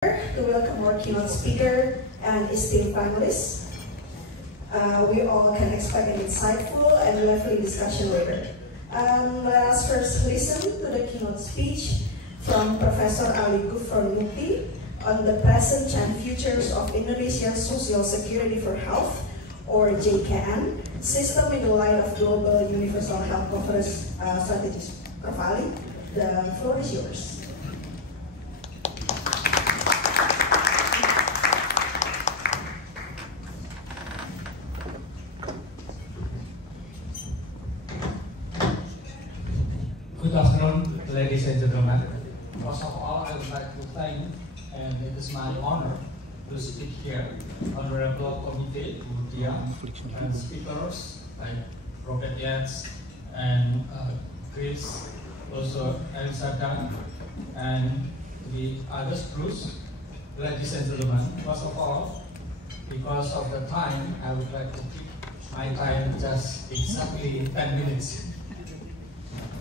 To welcome our keynote speaker and esteemed panelists. We all can expect an insightful and lively discussion later. Let us first listen to the keynote speech from Professor Ali Gufron-Mukti on the present and futures of Indonesia's Social Security for Health, or JKN, system in the light of global universal health coverage strategies. Prof. Ali, the floor is yours. Good afternoon, ladies and gentlemen. First of all, I would like to thank, and it is my honor to speak here, Honorable Committee, and speakers like Robert Yates and Chris, also Elsa Dan, and the others, Bruce. Ladies and gentlemen, first of all, because of the time, I would like to keep my time just exactly 10 minutes.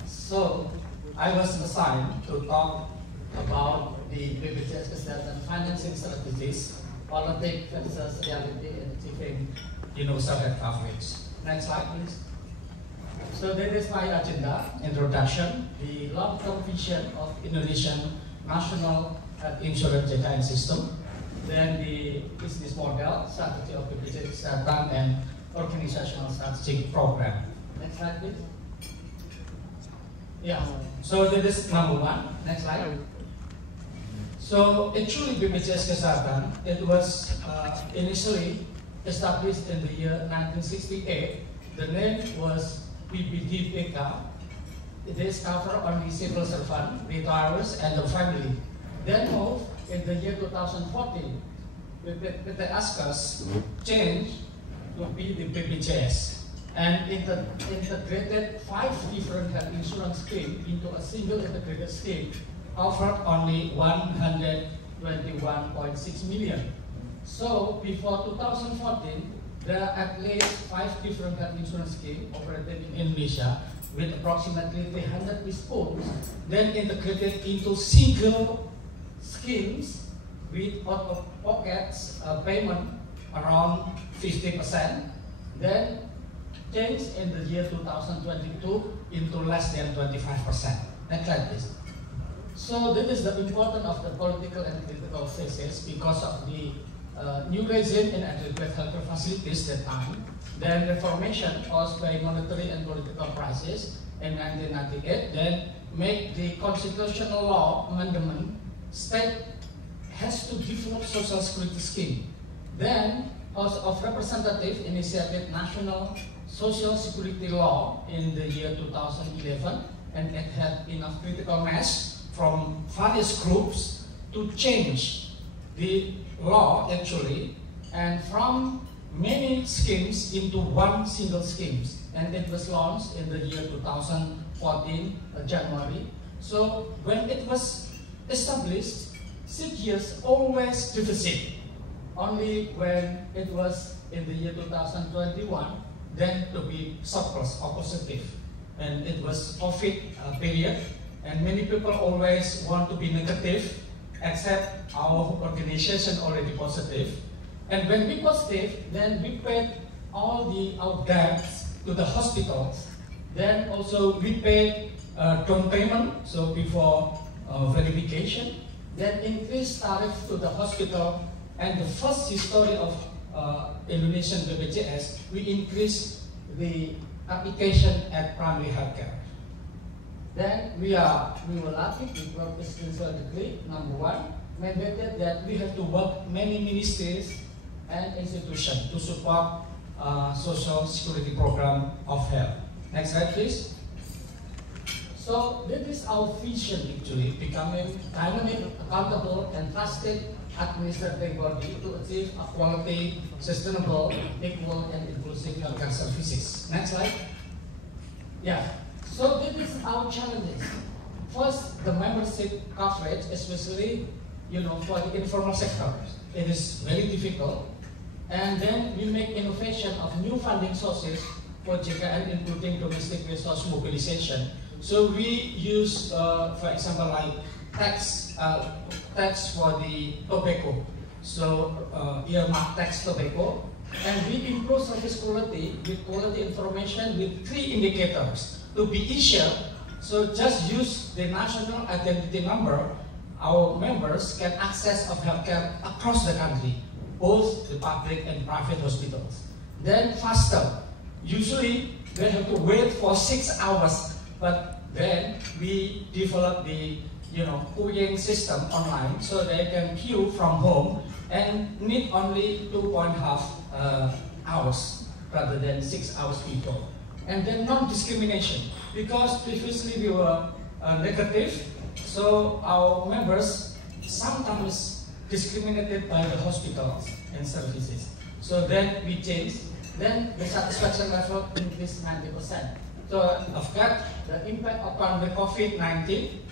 So, I was assigned to talk about the BPJS Kesehatan financing strategies, politics versus reality, and achieving universal health coverage. Next slide, please. So, that is my agenda, introduction, the long-term vision of Indonesian national health insurance JKN system, then the business model, strategy of BPJS Kesehatan, and organizational strategic program. Next slide, please. Yeah, so that is number one. Next slide. So actually BPJS Kesehatan, it was initially established in the year 1968. The name was BPDPK. It is cover only civil servant, retirees, and the family. Then moved in the year 2014 with the ASKAS change to be the BPJS. And integrated 5 different health insurance schemes into a single integrated scheme, offered only 121.6 million. So before 2014, there are at least 5 different health insurance schemes operated in Indonesia with approximately 300 schools, then integrated into single schemes with out-of-pocket payment around 50%. Then changed in the year 2022 into less than 25%. Next slide, please. So this is the importance of the political and critical phases because of the new regime in adequate healthcare facilities that time. Then reformation caused by monetary and political crisis in 1998. Then make the constitutional law amendment state has to develop social security scheme. Then House of Representatives initiated national Social Security law in the year 2011, and it had enough critical mass from various groups to change the law actually, and from many schemes into one single scheme. And it was launched in the year 2014, January. So when it was established, 6 years always deficit. Only when it was in the year 2021, then to be surplus or positive. And it was COVID period, and many people always want to be negative, except our organization already positive. And when we positive, then we paid all our debts to the hospitals. Then also we paid down payment, so before verification. Then increased tariff to the hospital, and the first history of Indonesian BPJS, we increased the application at primary healthcare. Then we were lucky to work presidential degree, number one, mandated that we have to work many ministries and institutions to support social security program of health. Next slide, please. So this is our vision actually, becoming dynamic, accountable, and trusted administrative body to achieve a quality, sustainable, equal, and inclusive healthcare services. Next slide. Yeah. So this is our challenges. First, the membership coverage, especially for the informal sector, it is very difficult. And then we make innovation of new funding sources for JKN, including domestic resource mobilization. So we use, for example, like tax tax for the tobacco. So earmark tax tobacco. And we improve service quality with quality information with 3 indicators to be easier. So just use the national identity number. Our members can access of healthcare across the country, both the public and private hospitals. Then faster. Usually they have to wait for 6 hours, but then we develop the queuing system online, so they can queue from home and need only 2.5 hours rather than 6 hours before. And then non-discrimination, because previously we were negative, so our members sometimes discriminated by the hospitals and services. So then we changed, then the satisfaction level increased 90%. So of course, the impact upon the COVID-19,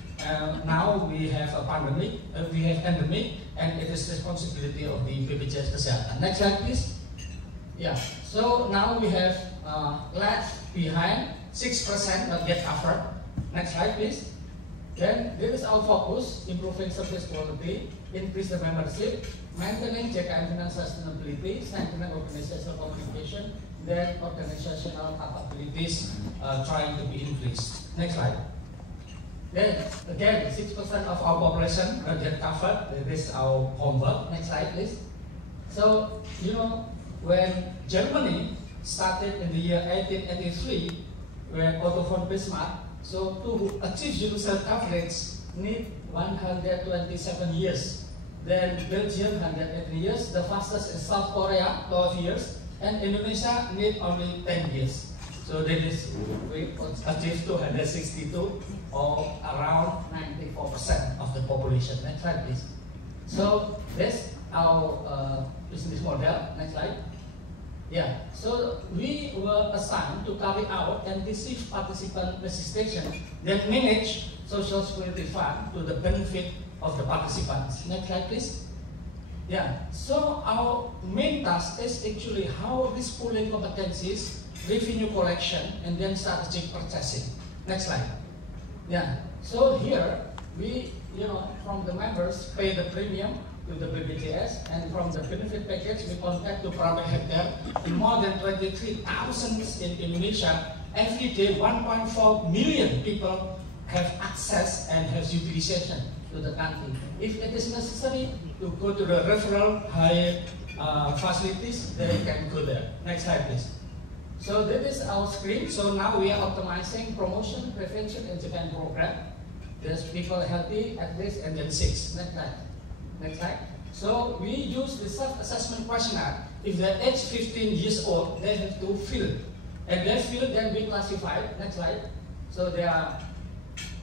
now we have a pandemic, endemic, and it is responsibility of the BPJS Kesehatan. Next slide, please. Yeah, so now we have left behind 6% not yet covered. Next slide, please. Then this is our focus: improving service quality, increase the membership, maintaining JKN financial sustainability, strengthening organizational communication, then organizational capabilities trying to be increased. Next slide. Then again, 6% of our population not yet covered. This is our homework. Next slide, please. So when Germany started in the year 1883, when Otto von Bismarck, so to achieve universal coverage need 127 years. Then Belgium 180 years, the fastest is South Korea 12 years, and Indonesia need only 10 years. So that is, we achieved 262 or around 94% of the population. Next slide, please. So this our business model. Next slide. Yeah, so we were assigned to carry out and receive participant registration, then manage social security fund to the benefit of the participants. Next slide, please. Yeah, so our main task is actually how this pooling competencies, revenue collection, and then strategic purchasing. Next slide. Yeah, so here we, from the members pay the premium to the BPJS, and from the benefit package we contact to private healthcare in more than 23,000 in Indonesia. Every day 1.4 million people have access and have utilization to the country. If it is necessary to go to the referral higher facilities, they can go there. Next slide, please. So that is our screen. So now we are optimizing promotion, prevention, and Japan program. There's people healthy at least, and then 6. Next slide. Next slide. So we use the self-assessment questionnaire. If they're age 15 years old, they have to fill. And they fill, then we classify. Next slide. So they are,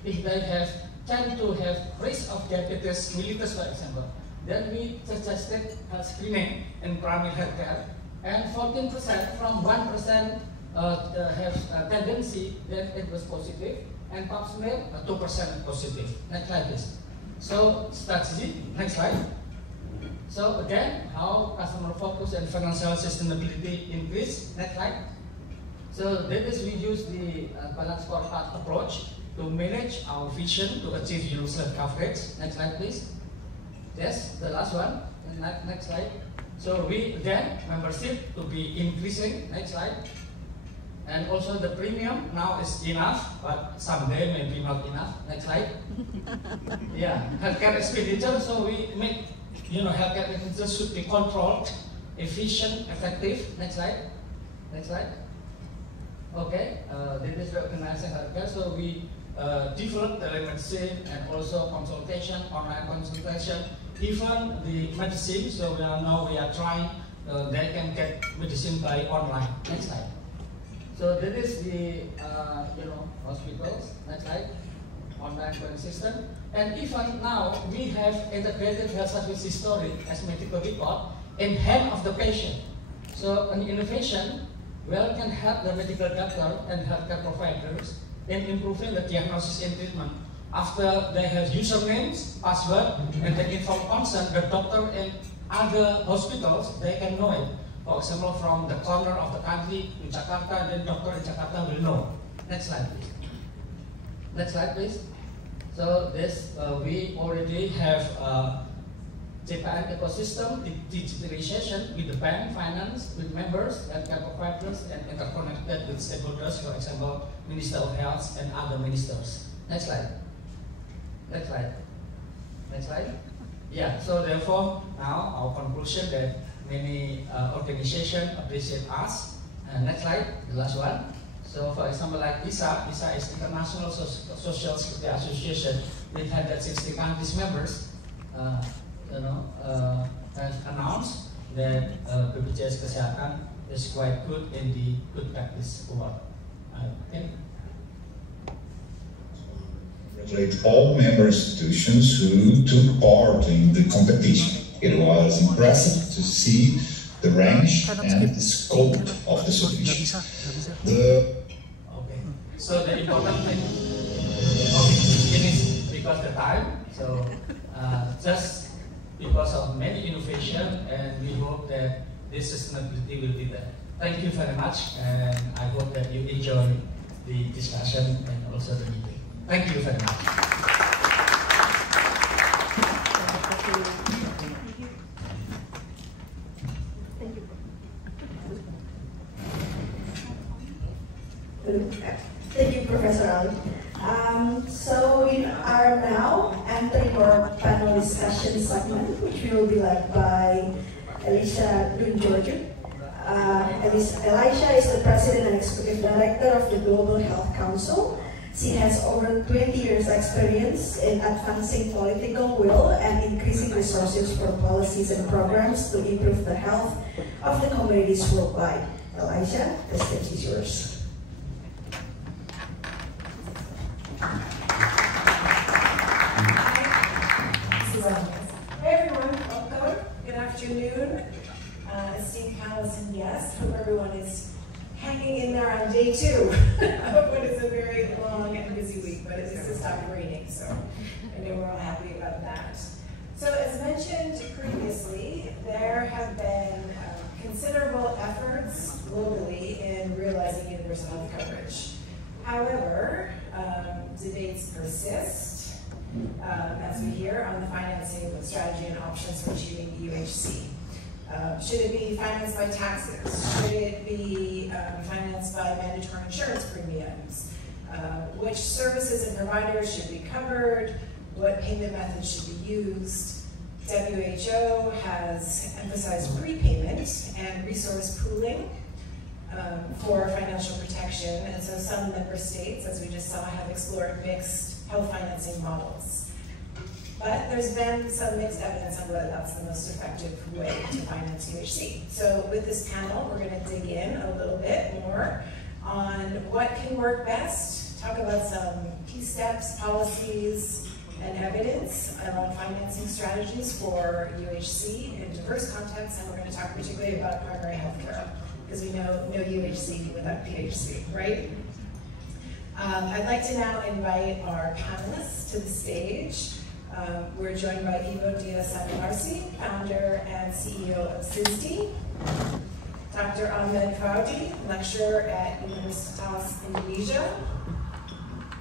if they tend to have risk of diabetes mellitus, for example, then we suggested screening in primary healthcare. And 14% from 1% have a tendency, then it was positive. And pap smear, 2% positive. Next slide, please. So strategy, next slide. So again, how customer focus and financial sustainability increase. Next slide. So that is, we use the balanced scorecard approach to manage our vision to achieve universal coverage. Next slide, please. Yes, the last one. Next slide. So we again, membership to be increasing. Next slide. And also the premium now is enough, but someday maybe not enough. Next slide. Yeah, healthcare expenditure. So we make, healthcare expenditure should be controlled, efficient, effective. Next slide. Next slide. Okay, this is recognizing healthcare. So we develop telemedicine and also consultation, online consultation, even the medicine. So now we are trying, they can get medicine by online. Next slide. So that is the hospitals. Next slide. Online billing system. And even now we have integrated health service history as medical record in hand of the patient. So an innovation can help the medical doctor and healthcare providers in improving the diagnosis and treatment. After they have usernames, password, and they inform consent, the doctor and other hospitals, they can know it. For example, from the corner of the country in Jakarta, then doctor in Jakarta will know. Next slide, please. Next slide, please. So this, we already have JPN ecosystem, digitalization with the bank, finance, with members, healthcare providers, and interconnected with stakeholders, for example, Minister of Health and other ministers. Next slide. Next slide. Next slide. Yeah, so therefore, now our conclusion that many organizations appreciate us. Next slide, the last one. So for example, like ISA is International Social Security Association with 160 countries members. Has announced that BPJS Kesehatan is quite good in the good practice award. Okay. Congratulate all member institutions who took part in the competition. It was impressive to see the range and the scope of the solution. Okay. So the important thing is because the time. So just because of many innovation, and we hope that this sustainability will be there. Thank you very much, and I hope that you enjoy the discussion and also the meeting. Thank you very much. Thank you, Professor Ali. So we are now entering our panel discussion segment, which will be led by Elisha Dunjojo. Elisha is the President and Executive Director of the Global Health Council. She has over 20 years experience in advancing political will and increasing resources for policies and programs to improve the health of the communities worldwide. Elisha, the stage is yours. Hey everyone, welcome. Good afternoon. Esteemed panelists and guests. Hope everyone is hanging in there on day 2 of what is a very long and busy week, but it's just stopped raining, so I know we're all happy about that. So as mentioned previously, there have been considerable efforts globally in realizing universal health coverage. However, debates persist, as we hear, on the financing of strategy and options for achieving the UHC. Should it be financed by taxes? Should it be financed by mandatory insurance premiums? Which services and providers should be covered? What payment methods should be used? WHO has emphasized prepayment and resource pooling for financial protection, and so some member states, as we just saw, have explored mixed health financing models. But there's been some mixed evidence on whether that's the most effective way to finance UHC. So with this panel, we're going to dig in a little bit more on what can work best, talk about some key steps, policies, and evidence around financing strategies for UHC in diverse contexts, and we're going to talk particularly about primary health care, because we know no UHC without PHC, right? I'd like to now invite our panelists to the stage. We're joined by Ivo Dia-Sanularsi, founder and CEO of CISDI, Dr. Ahmed Faudi, lecturer at Universitas Indonesia,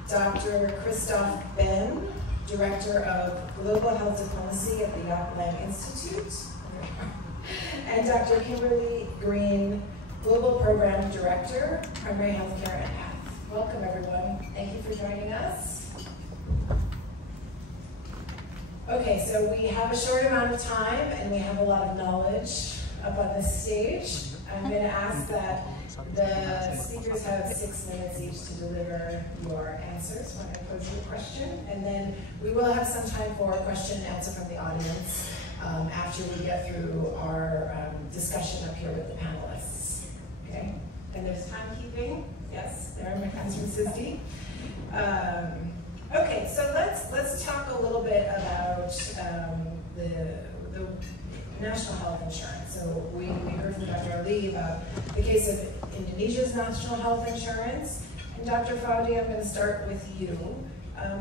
Dr. Christoph Ben, Director of Global Health Diplomacy at the Joep Lange Institute, and Dr. Kimberly Green, Global Program Director, Primary Healthcare and Health. Welcome, everyone. Thank you for joining us. Okay, so we have a short amount of time and we have a lot of knowledge up on this stage. I'm going to ask that the speakers have 6 minutes each to deliver your answers when I pose you a question, and then we will have some time for a question and answer from the audience after we get through our discussion up here with the panelists. Okay, and there's timekeeping. Yes, there are my friends from CISDI. Okay, so let's talk a little bit about the national health insurance. So we heard from Dr. Ali about the case of Indonesia's national health insurance. And Dr. Faudi, I'm going to start with you.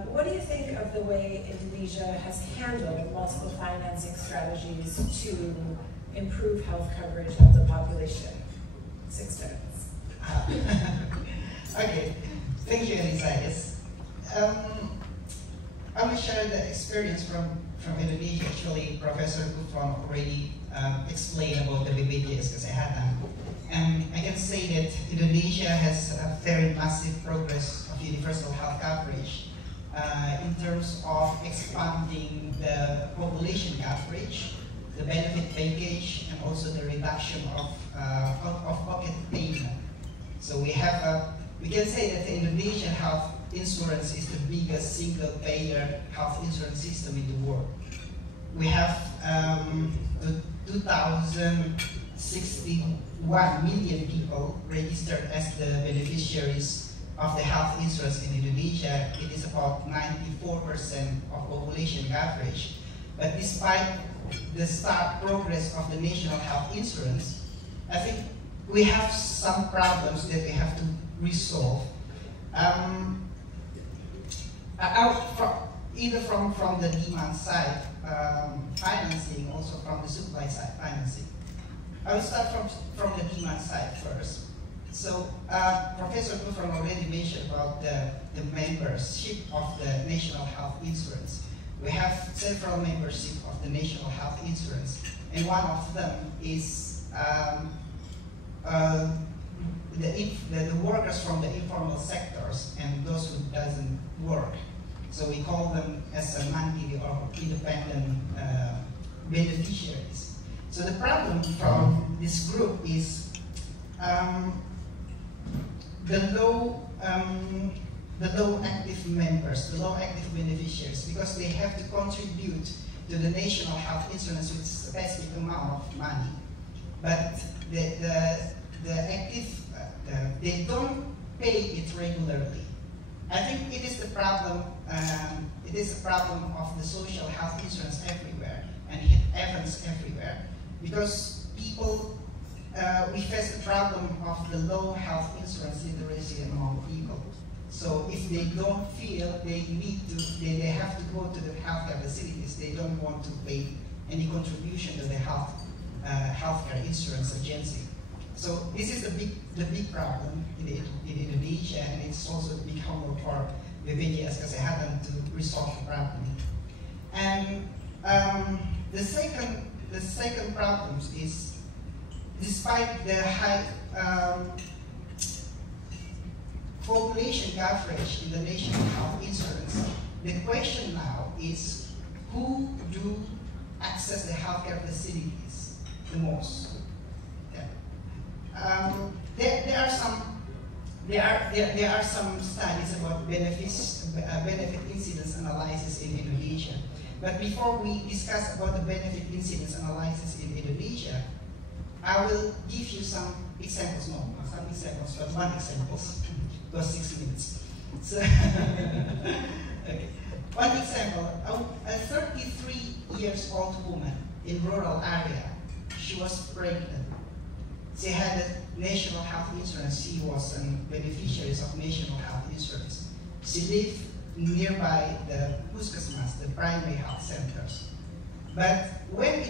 What do you think of the way Indonesia has handled multiple financing strategies to improve health coverage of the population? 6 minutes. Okay, thank you, Elisa. Yes. I will share the experience from from Indonesia. Actually, Professor Gufron already explained about the BPJS Kesehatan. And I can say that Indonesia has a very massive progress of universal health coverage in terms of expanding the population coverage, the benefit package, and also the reduction of out-of-pocket payment. So we can say that the Indonesian health insurance is the biggest single-payer health insurance system in the world. We have 2,061 million people registered as the beneficiaries of the health insurance in Indonesia. It is about 94% of population coverage. But despite the stark progress of the national health insurance, I think we have some problems that we have to resolve. Either from the demand side financing, also from the supply side financing. I will start from the demand side first. So Professor Gufron already mentioned about the membership of the national health insurance. We have several membership of the national health insurance, and one of them is the workers from the informal sectors and those who doesn't work. So we call them as a non-DD or independent beneficiaries. So the problem from this group is the low active members, the low active beneficiaries, because they have to contribute to the national health insurance with a specific amount of money. But the active, they don't pay it regularly. I think it is the problem. It is a problem of the social health insurance everywhere, and it happens everywhere, because people we face the problem of the low health insurance literacy among people. So if they don't feel they need to, they have to go to the healthcare facilities, they don't want to pay any contribution to the healthcare insurance agency. So this is the big problem in Indonesia, and it's also a big homework for BPJS Kesehatan to resolve the problem. And the second problem is, despite the high population coverage in the national health insurance, the question now is, who do access the healthcare facilities the most? There are some studies about benefit incidence analysis in Indonesia. But before we discuss about the benefit incidence analysis in Indonesia, I will give you some examples, but one example, because 6 minutes. So, okay. One example, a 33 years old woman in rural area, she was pregnant. She had a national health insurance. She was a beneficiary of national health insurance. She lived nearby the puskesmas, the primary health centers. But when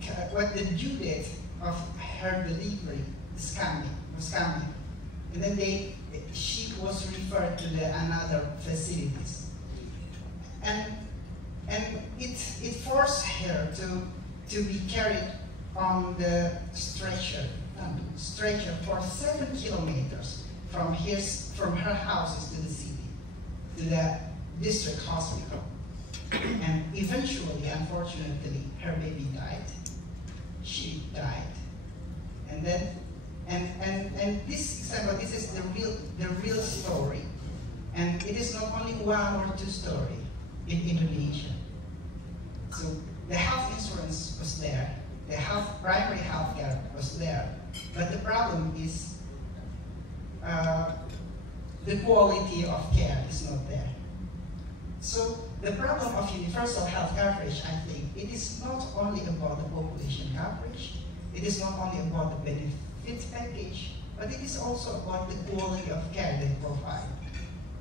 the due date of her delivery was coming, and then she was referred to another facilities, and it forced her to be carried on the stretcher for 7 kilometers from her houses to the city, to the district hospital. And eventually, unfortunately, her baby died. She died. And then, and this example, this is the real story. And it is not only one or two stories in Indonesia. So the health insurance was there. The primary health care was there, but the problem is the quality of care is not there. So the problem of universal health coverage, I think, it is not only about the population coverage, it is not only about the benefits package, but it is also about the quality of care they provide.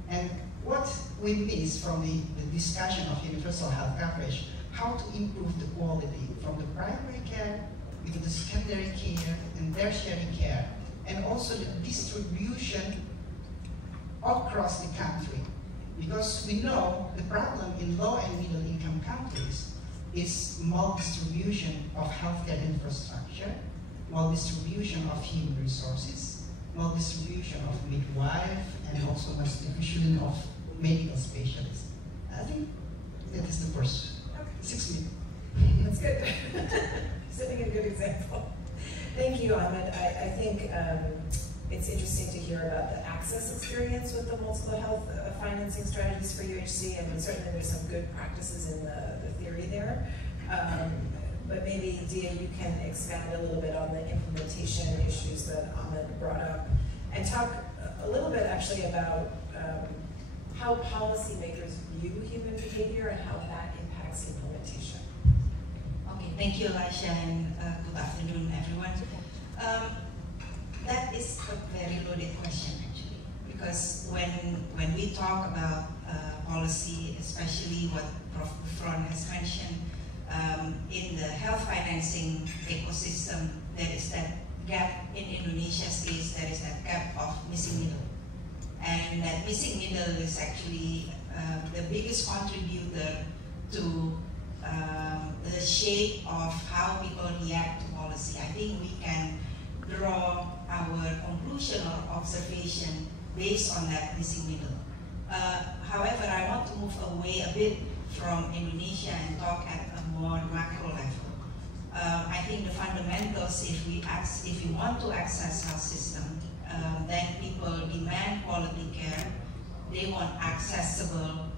And what we miss from the discussion of universal health coverage, how to improve the quality from the primary care into the secondary care and tertiary care, and also the distribution across the country. Because we know the problem in low and middle income countries is maldistribution of healthcare infrastructure, maldistribution of human resources, maldistribution of midwife, and also maldistribution of medical specialists. I think that is the first 6 minutes. That's good. Setting a good example. Thank you, Ahmed. I think it's interesting to hear about the access experience with the multiple health financing strategies for UHC, and certainly there's some good practices in the theory there. But maybe, Dia, you can expand a little bit on the implementation issues that Ahmed brought up, and talk a little bit actually about how policymakers view human behavior and how that impacts implementation. Okay, thank you, Elisha, and good afternoon, everyone. That is a very loaded question, actually, because when we talk about policy, especially what Prof. Gufron has mentioned, in the health financing ecosystem, there is that gap. In Indonesia's case, there is that gap of missing middle. And that missing middle is actually the biggest contributor to the shape of how people react to policy. I think we can draw our conclusion or observation based on that missing middle. However, I want to move away a bit from Indonesia and talk at a more macro level. I think the fundamentals, if we want to access health system, then people demand quality care. They want accessible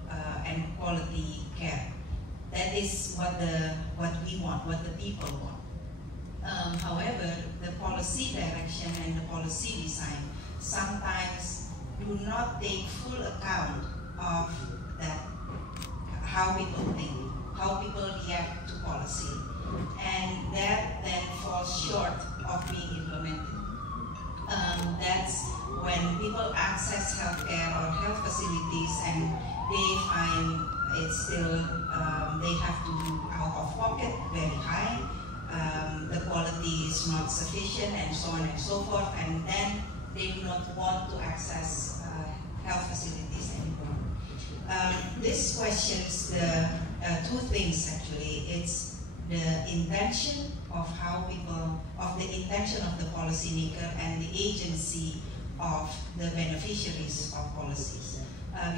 and quality care. That is what we want, what the people want. However, the policy direction and the policy design sometimes do not take full account of that, how people think, how people react to policy, and that then falls short of being implemented. That's when people access healthcare or health facilities and they find it's still, they have to do out of pocket very high, the quality is not sufficient, and so on and so forth, and then they do not want to access health facilities anymore. This questions the two things actually. It's the intention of how people, of the intention of the policymaker and the agency of the beneficiaries of policies.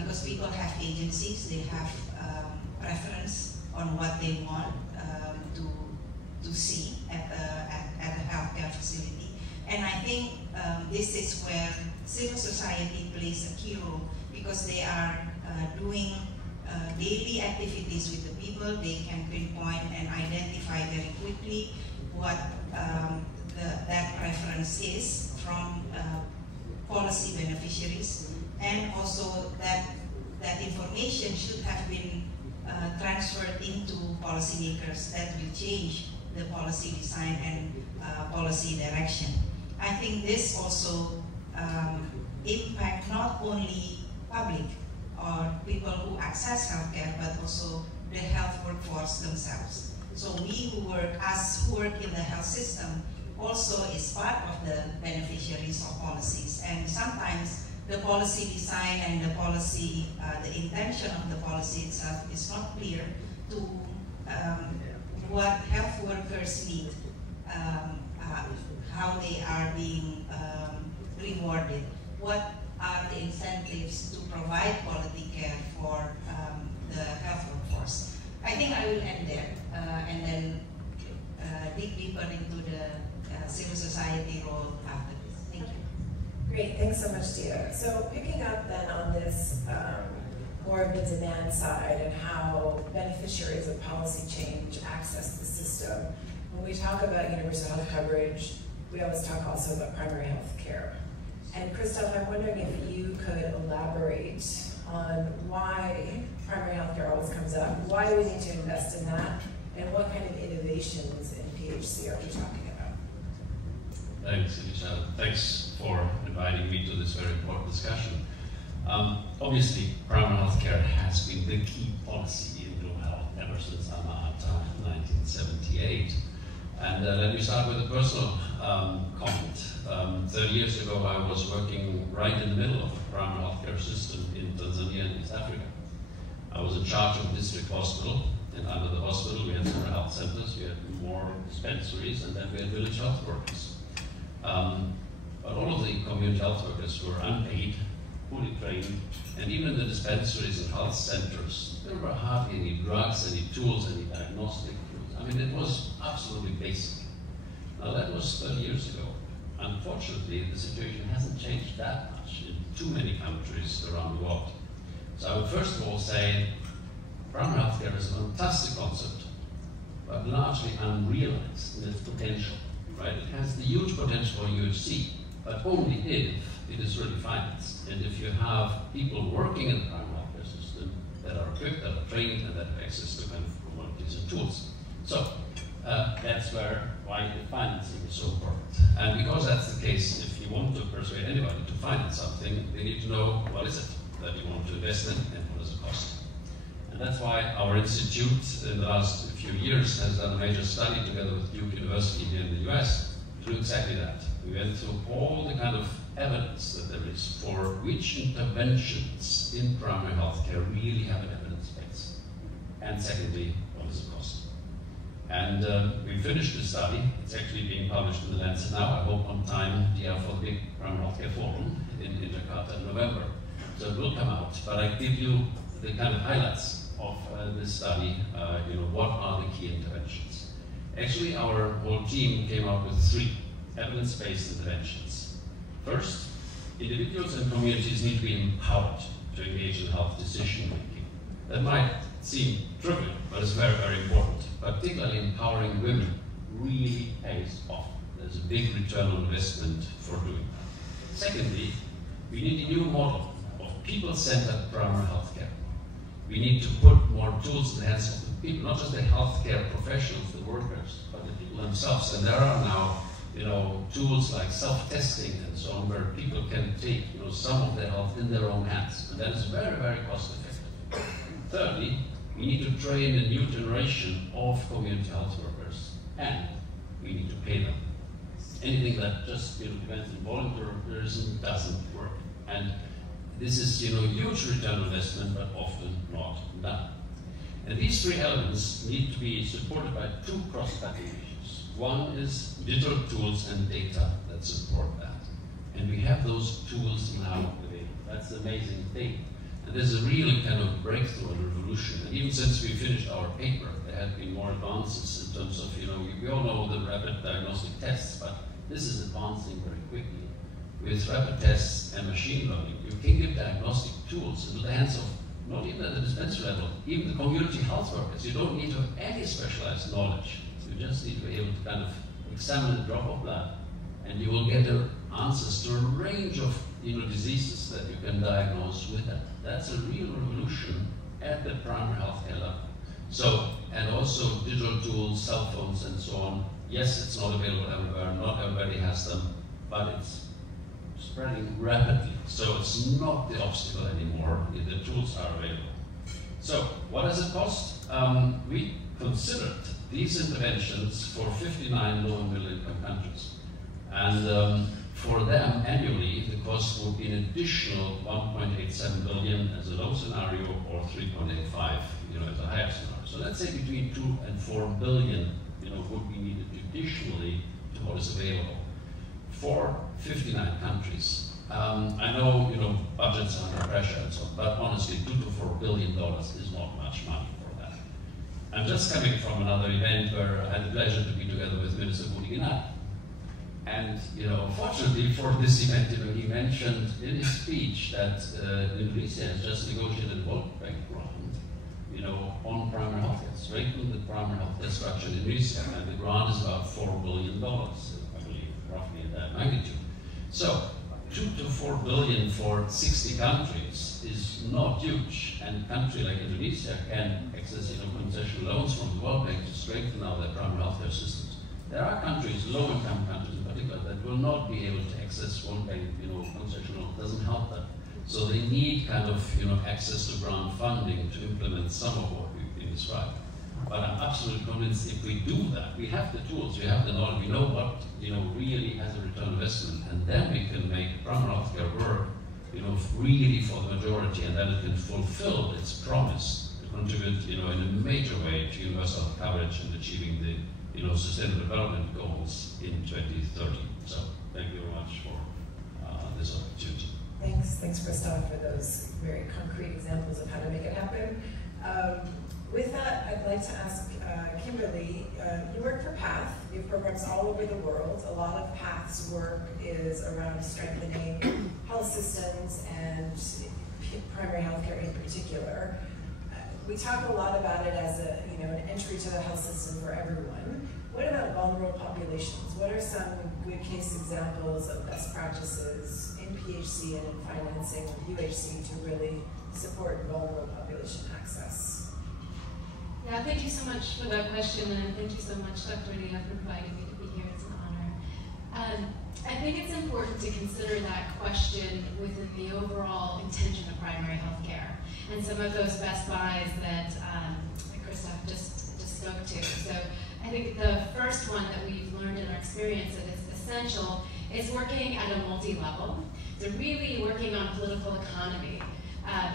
Because people have agencies, they have preference on what they want to see at a healthcare facility. And I think this is where civil society plays a key role, because they are doing daily activities with the people. They can pinpoint and identify very quickly what that preference is from policy beneficiaries, and also that information should have been transferred into policymakers that will change the policy design and policy direction. I think this also impact not only public or people who access healthcare, but also the health workforce themselves. So we who work, us who work in the health system, also is part of the beneficiaries of policies. And sometimes the policy design and the policy, the intention of the policy itself is not clear to what health workers need, how they are being rewarded, what are the incentives to provide quality care for the health workforce. I think I will end there and then dig deeper into the civil society role after this. Thank you. Great, thanks so much, Dia. So picking up then on this more of the demand side and how beneficiaries of policy change access the system. When we talk about universal health coverage, we always talk also about primary health care. And Christoph, I'm wondering if you could elaborate on why primary health care always comes up, why we need to invest in that, and what kind of innovations in PHC are we talking about? Thanks, Elisha. Thanks for inviting me to this very important discussion. Obviously, primary health care has been the key policy in rural health ever since AMA time in 1978. And And let me start with a personal comment. 30 years ago, I was working right in the middle of the primary healthcare system in Tanzania and East Africa. I was in charge of a district hospital, and under the hospital we had several health centers, we had more dispensaries, and then we had village health workers. But all of the community health workers were unpaid, fully trained, and even in the dispensaries and health centers, there were hardly any drugs, any tools, any diagnostic tools. I mean, it was absolutely basic. Now that was 30 years ago. Unfortunately, the situation hasn't changed that much in too many countries around the world. So I would first of all say, primary healthcare is a fantastic concept, but largely unrealized in its potential, right? It has the huge potential for UHC, but only if it is really financed. And if you have people working in the primary healthcare system that are equipped, that are trained, and that have access to kind of commodities and tools. So that's why the financing is so important. And because that's the case, if you want to persuade anybody to finance something, they need to know what is it that you want to invest in and what does it cost. And that's why our institute in the last few years has done a major study together with Duke University here in the US to do exactly that. We went through all the kind of evidence that there is for which interventions in primary healthcare really have an evidence base. And secondly, what does it cost? And we finished the study. It's actually being published in the Lancet now. I hope on time for the big primary healthcare forum in Jakarta in November. So it will come out. But I give you the kind of highlights of this study. What are the key interventions? Actually, our whole team came up with 3 evidence-based interventions. First, individuals and communities need to be empowered to engage in health decision-making. That might seem trivial, but it's very, very important. Particularly empowering women really pays off. There's a big return on investment for doing that. Secondly, we need a new model of people-centered primary healthcare. We need to put more tools in the hands of the people, not just the healthcare professionals, the workers, but the people themselves. And there are now, tools like self-testing and so on, where people can take, some of their health in their own hands. And that is very, very cost-effective. Thirdly, we need to train a new generation of community health workers, and we need to pay them. Anything that just depends on volunteerism doesn't work. And this is huge return on investment, but often not done. And these 3 elements need to be supported by 2 cross-cutting issues. One is digital tools and data that support that. And we have those tools now available. That's the amazing thing. And there's a real kind of breakthrough and revolution. And even since we finished our paper, there have been more advances in terms of, we all know the rapid diagnostic tests, but this is advancing very quickly. With rapid tests and machine learning, you can give diagnostic tools into the hands of, not even at the dispensary level, even the community health workers. You don't need to have any specialized knowledge. You just need to be able to kind of examine a drop of blood, and you will get answers to a range of diseases that you can diagnose with that. That's a real revolution at the primary healthcare level. So, and also digital tools, cell phones and so on. Yes, it's not available everywhere, not everybody has them, but it's spreading rapidly. So it's not the obstacle anymore, the tools are available. So, what does it cost? We considered these interventions for 59 low and middle income countries. And for them, annually, the cost would be an additional 1.87 billion as a low scenario, or 3.85, as a higher scenario. So let's say between 2 and 4 billion, would be needed additionally to what is available for 59 countries. I know, budgets are under pressure and so on, but honestly, $2 to $4 billion is not much money for that. I'm just coming from another event where I had the pleasure to be together with Minister Budi Gunadi. And fortunately for this event, he mentioned in his speech that Indonesia has just negotiated a World Bank grant, on primary healthcare, strengthen the primary healthcare structure in Indonesia, and the grant is about $4 billion, I believe, roughly in that magnitude. So, 2 to 4 billion for 60 countries is not huge, and a country like Indonesia can access, concession loans from the World Bank to strengthen now their primary healthcare systems. There are countries, low-income countries in particular, that will not be able to access World Bank, concession loan. It doesn't help them. So they need kind of, access to grant funding to implement some of what we've been describing. But I'm absolutely convinced if we do that, we have the tools, we have the knowledge, we know what really has a return on investment, and then we can make primary healthcare work really for the majority, and then it can fulfill its promise to contribute in a major way to universal coverage and achieving the sustainable development goals in 2030. So thank you very much for this opportunity. Thanks, Christoph, for those very concrete examples of how to make it happen. With that, I'd like to ask Kimberly, you work for PATH, you have programs all over the world. A lot of PATH's work is around strengthening health systems and primary healthcare in particular. We talk a lot about it as an entry to the health system for everyone. What about vulnerable populations? What are some good case examples of best practices in PHC and in financing with UHC to really support vulnerable population access? Yeah, thank you so much for that question, and thank you so much, Dr. Nia, for inviting me to be here. It's an honor. I think it's important to consider that question within the overall intention of primary health care and some of those best buys that Christoph just spoke to. So I think the first one that we've learned in our experience that is essential is working at a multi-level. So really working on political economy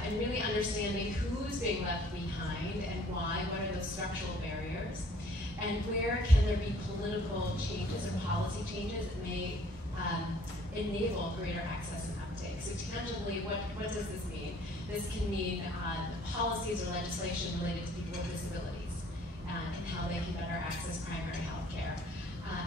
and really understanding who's being left behind and why, what are those structural barriers, and where can there be political changes or policy changes that may enable greater access and uptake. So tangibly, what does this mean? This can mean policies or legislation related to people with disabilities and how they can better access primary health care,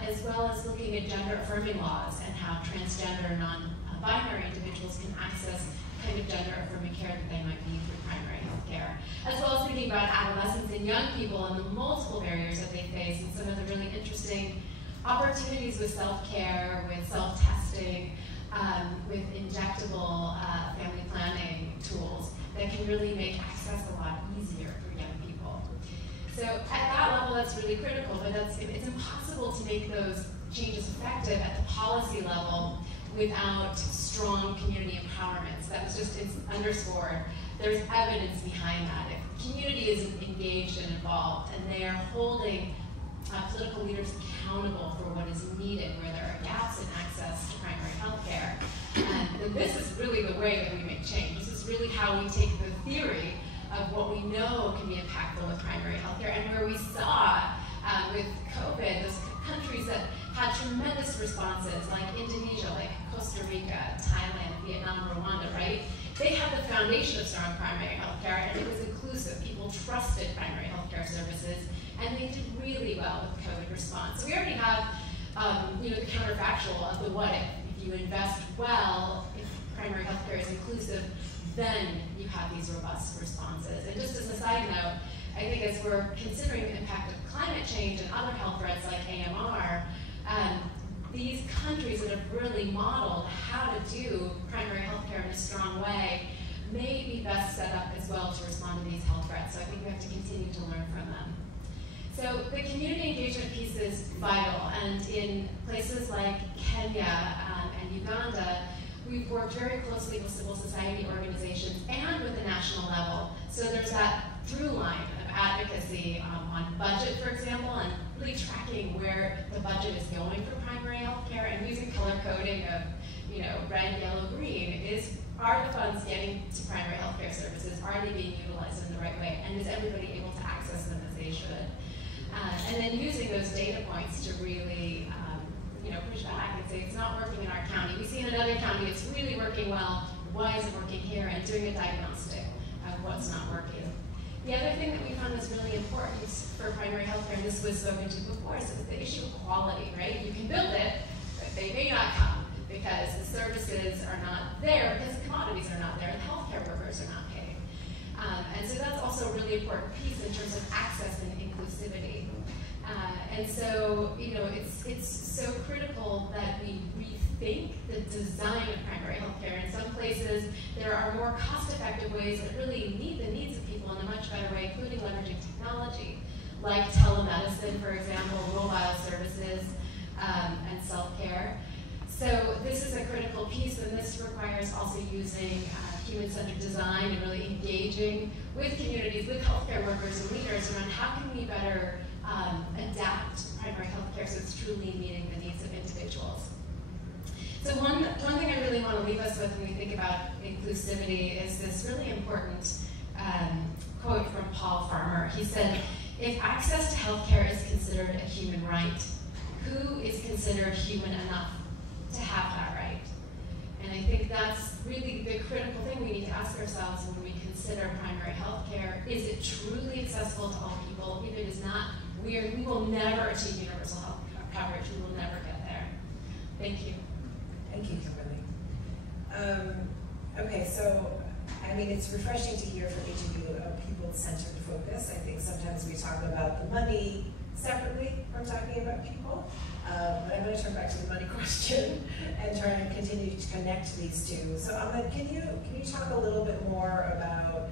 as well as looking at gender-affirming laws and how transgender, non-binary individuals can access kind of gender-affirming care that they might need through primary health care, as well as thinking about adolescents and young people and the multiple barriers that they face and some of the really interesting opportunities with self-care, with self-testing, with injectable family planning tools that can really make access a lot easier for young people. So at that level, that's really critical, but it's impossible to make those changes effective at the policy level without strong community empowerment. So that was just, it's underscored. There's evidence behind that. If community is engaged and involved, and they are holding political leaders accountable for what is needed, where there are gaps in access to primary health care, and this is really the way that we make change. This is really how we take the theory of what we know can be impactful with primary health care, and where we saw with COVID, those countries that had tremendous responses, like Indonesia, like Costa Rica, Thailand, Vietnam, Rwanda, right? They had the foundation of strong primary health care, and it was inclusive. People trusted primary health care services, and they did really well with COVID response. So we already have the counterfactual of the what if. If you invest well, if primary health care is inclusive, then you have these robust responses. And just as a side note, I think as we're considering the impact of climate change and other health threats like AMR, these countries that have really modeled how to do primary health care in a strong way may be best set up as well to respond to these health threats. So I think we have to continue to learn from them. So the community engagement piece is vital, and in places like Kenya and Uganda, we've worked very closely with civil society organizations and with the national level. So there's that through line of advocacy on budget, for example, and really tracking where the budget is going for primary health care and using color coding of red, yellow, green. Are the funds getting to primary health care services? Are they being utilized in the right way? And is everybody able to access them as they should? And then using those data points to really push back and say it's not working in our county. We see in another county it's really working well. Why is it working here? And doing a diagnostic of what's not working. The other thing that we found was really important for primary health care, and this was spoken to before, is the issue of quality, right? You can build it, but they may not come because the services are not there, because the commodities are not there, and the healthcare workers are not paid. And so that's also a really important piece in terms of access and inclusivity. And so, it's so critical that we rethink the design of primary health care. In some places, there are more cost-effective ways that really meet the needs of people in a much better way, including leveraging technology, like telemedicine, for example, mobile services, and self-care. So this is a critical piece, and this requires also using human-centered design and really engaging with communities, with healthcare workers and leaders around how can we better adapt primary healthcare so it's truly meeting the needs of individuals. So one thing I really want to leave us with when we think about inclusivity is this really important quote from Paul Farmer. He said, if access to healthcare is considered a human right, who is considered human enough to have that right? And I think that's really the critical thing we need to ask ourselves when we consider primary healthcare. Is it truly accessible to all people? If it is not, we will never achieve universal health coverage. We will never get there. Thank you. Thank you, Kimberly. Okay, so I mean, it's refreshing to hear from each of you a people-centered focus. I think sometimes we talk about the money separately from talking about people. But I'm going to turn back to the money question and try and continue to connect these two. So Ahmed, can you talk a little bit more about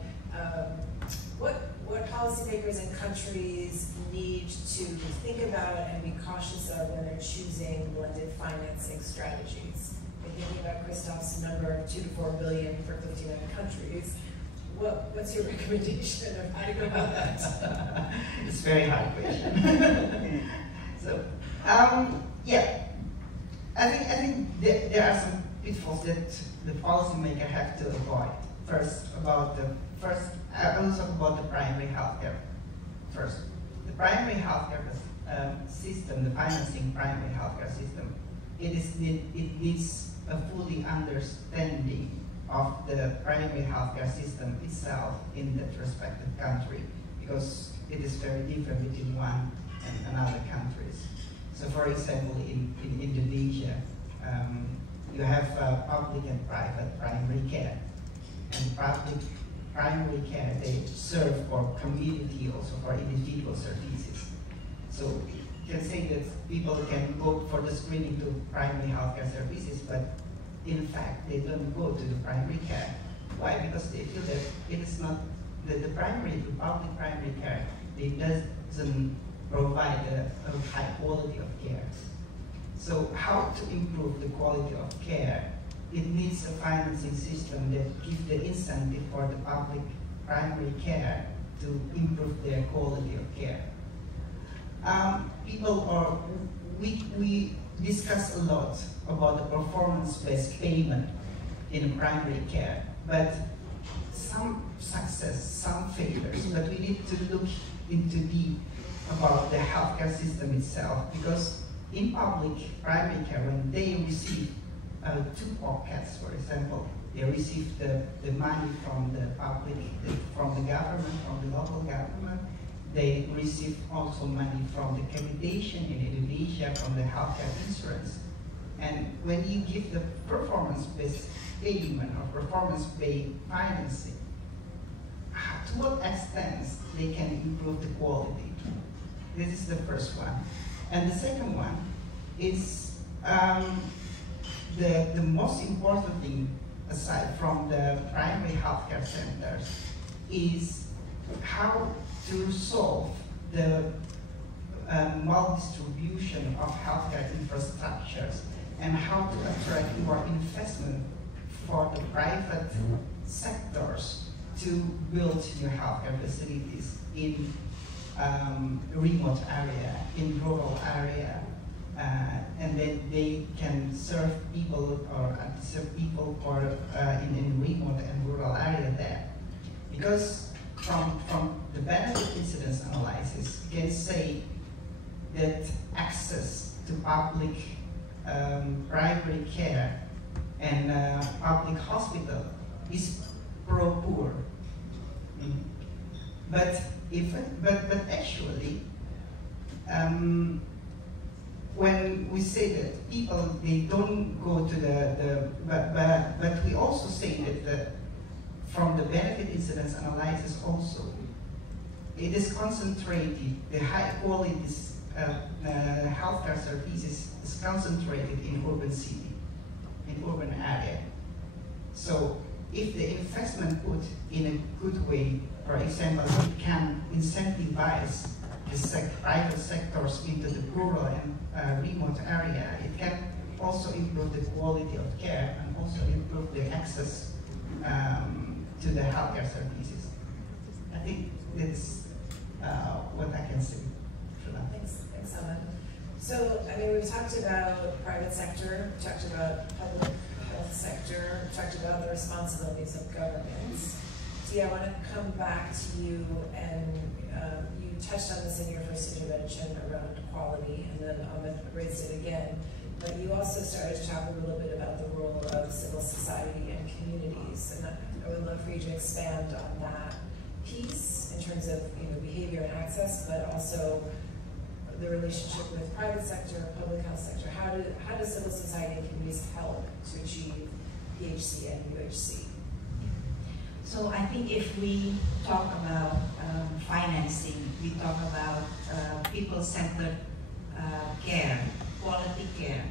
what policymakers and countries need to think about and be cautious of when they're choosing blended financing strategies? And thinking about Christoph's number of 2 to 4 billion for 59 countries, what's your recommendation of how to go about that? It's a very hard question. So, yeah, I think there are some pitfalls that the policymaker have to avoid. I will talk about the primary healthcare first. The primary healthcare system, the financing primary healthcare system, it needs a fully understanding of the primary healthcare system itself in that respective country, because it is very different between one and another countries. So for example, in Indonesia, you have public and private primary care. And public primary care, they serve for community, also for individual services. So you can say that people can go for the screening to primary healthcare services, but in fact, they don't go to the primary care. Why? Because they feel that it is not the public primary care, it doesn't provide a high quality of care. So how to improve the quality of care? It needs a financing system that gives the incentive for the public primary care to improve their quality of care. We discuss a lot about the performance-based payment in primary care, but some success, some failures, but we need to look into deep about the healthcare system itself, because in public primary care, when they receive 2 pockets, for example, they receive the money from the public, from the government, from the local government. They receive also money from the capitation in Indonesia, from the healthcare insurance. And when you give the performance-based payment or performance-based financing, to what extent they can improve the quality? This is the first one. And the second one is the most important thing, aside from the primary healthcare centers, is how to solve the maldistribution of healthcare infrastructures and how to attract more investment for the private sectors to build new healthcare facilities in remote area, in rural area, and then they can serve people or serve people for in remote and rural area there. Because from the benefit incidence analysis, you can say that access to public primary care and public hospital is pro-poor. But actually, when we say that people, they don't go to but we also say that from the benefit incidence analysis also, it is concentrated, the high quality healthcare services is concentrated in urban city, in urban area. So if the investment put in a good way, for example, it can incentivize the private sectors into the rural and remote area, it can also improve the quality of care and also improve the access to the healthcare services. I think that's what I can say for that. Thanks, Ellen. So, I mean, we've talked about private sector, we talked about public health sector, we talked about the responsibilities of governments. So yeah, I want to come back to you, and you touched on this in your first intervention around quality, and then Ahmed raised it again. But you also started to talk a little bit about the role of civil society and communities, and I would love for you to expand on that piece in terms of behavior and access, but also the relationship with private sector, public health sector. How does civil society and communities help to achieve PHC and UHC? So I think if we talk about financing, we talk about people-centered care, quality care.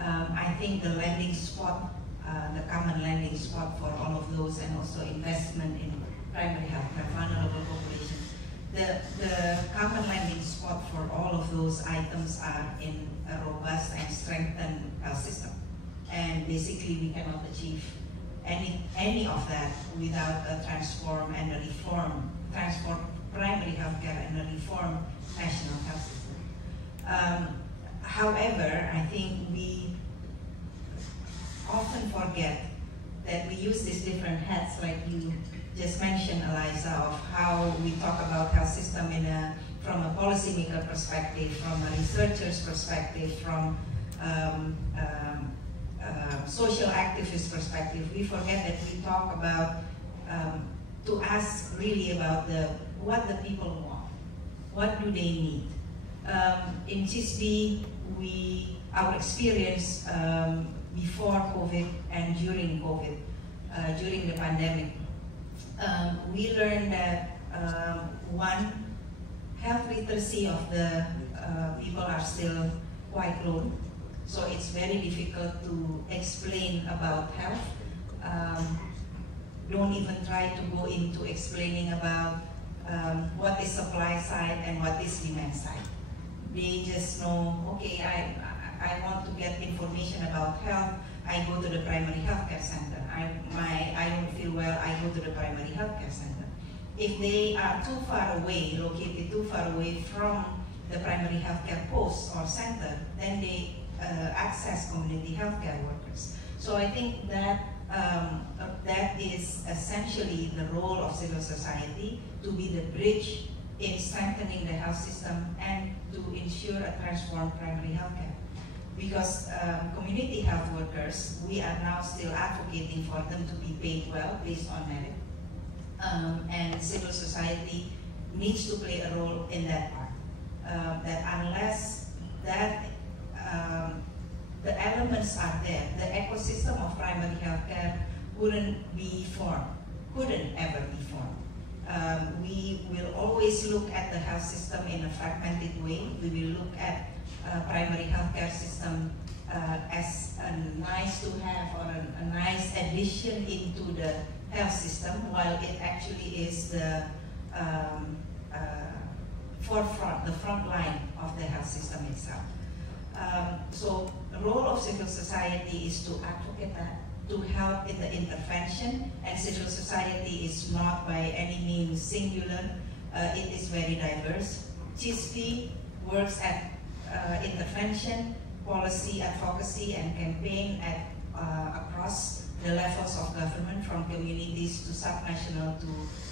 I think the landing spot, the common landing spot for all of those, and also investment in primary health care, vulnerable populations. The common landing spot for all of those items are in a robust and strengthened health system. And basically we cannot achieve any of that without a transform primary health care and a reform national health system. However, I think we often forget that we use these different hats, like you just mentioned, Eliza, of how we talk about health system from a policymaker perspective, from a researcher's perspective, from social activist perspective. We forget that we talk about, to ask really about what the people want, what do they need. In CISDI, our experience before COVID and during COVID, during the pandemic, we learned that one, health literacy of the people are still quite low. So it's very difficult to explain about health. Don't even try to go into explaining about what is supply side and what is demand side. They just know, okay, I want to get information about health, I go to the primary healthcare center. I don't feel well, I go to the primary healthcare center. If they are too far away, located too far away from the primary healthcare post or center, then they access community healthcare workers. So I think that that is essentially the role of civil society, to be the bridge in strengthening the health system and to ensure a transformed primary healthcare. Because community health workers, we are now still advocating for them to be paid well based on merit. And civil society needs to play a role in that part. That unless that the elements are there, the ecosystem of primary healthcare couldn't ever be formed. We will always look at the health system in a fragmented way. We will look at primary healthcare system as a nice to have or a nice addition into the health system, while it actually is the forefront, the front line of the health system itself. So the role of civil society is to advocate that, to help in the intervention, and civil society is not by any means singular, it is very diverse. CISDI works at intervention, policy, advocacy, and campaign at across the levels of government, from communities to subnational to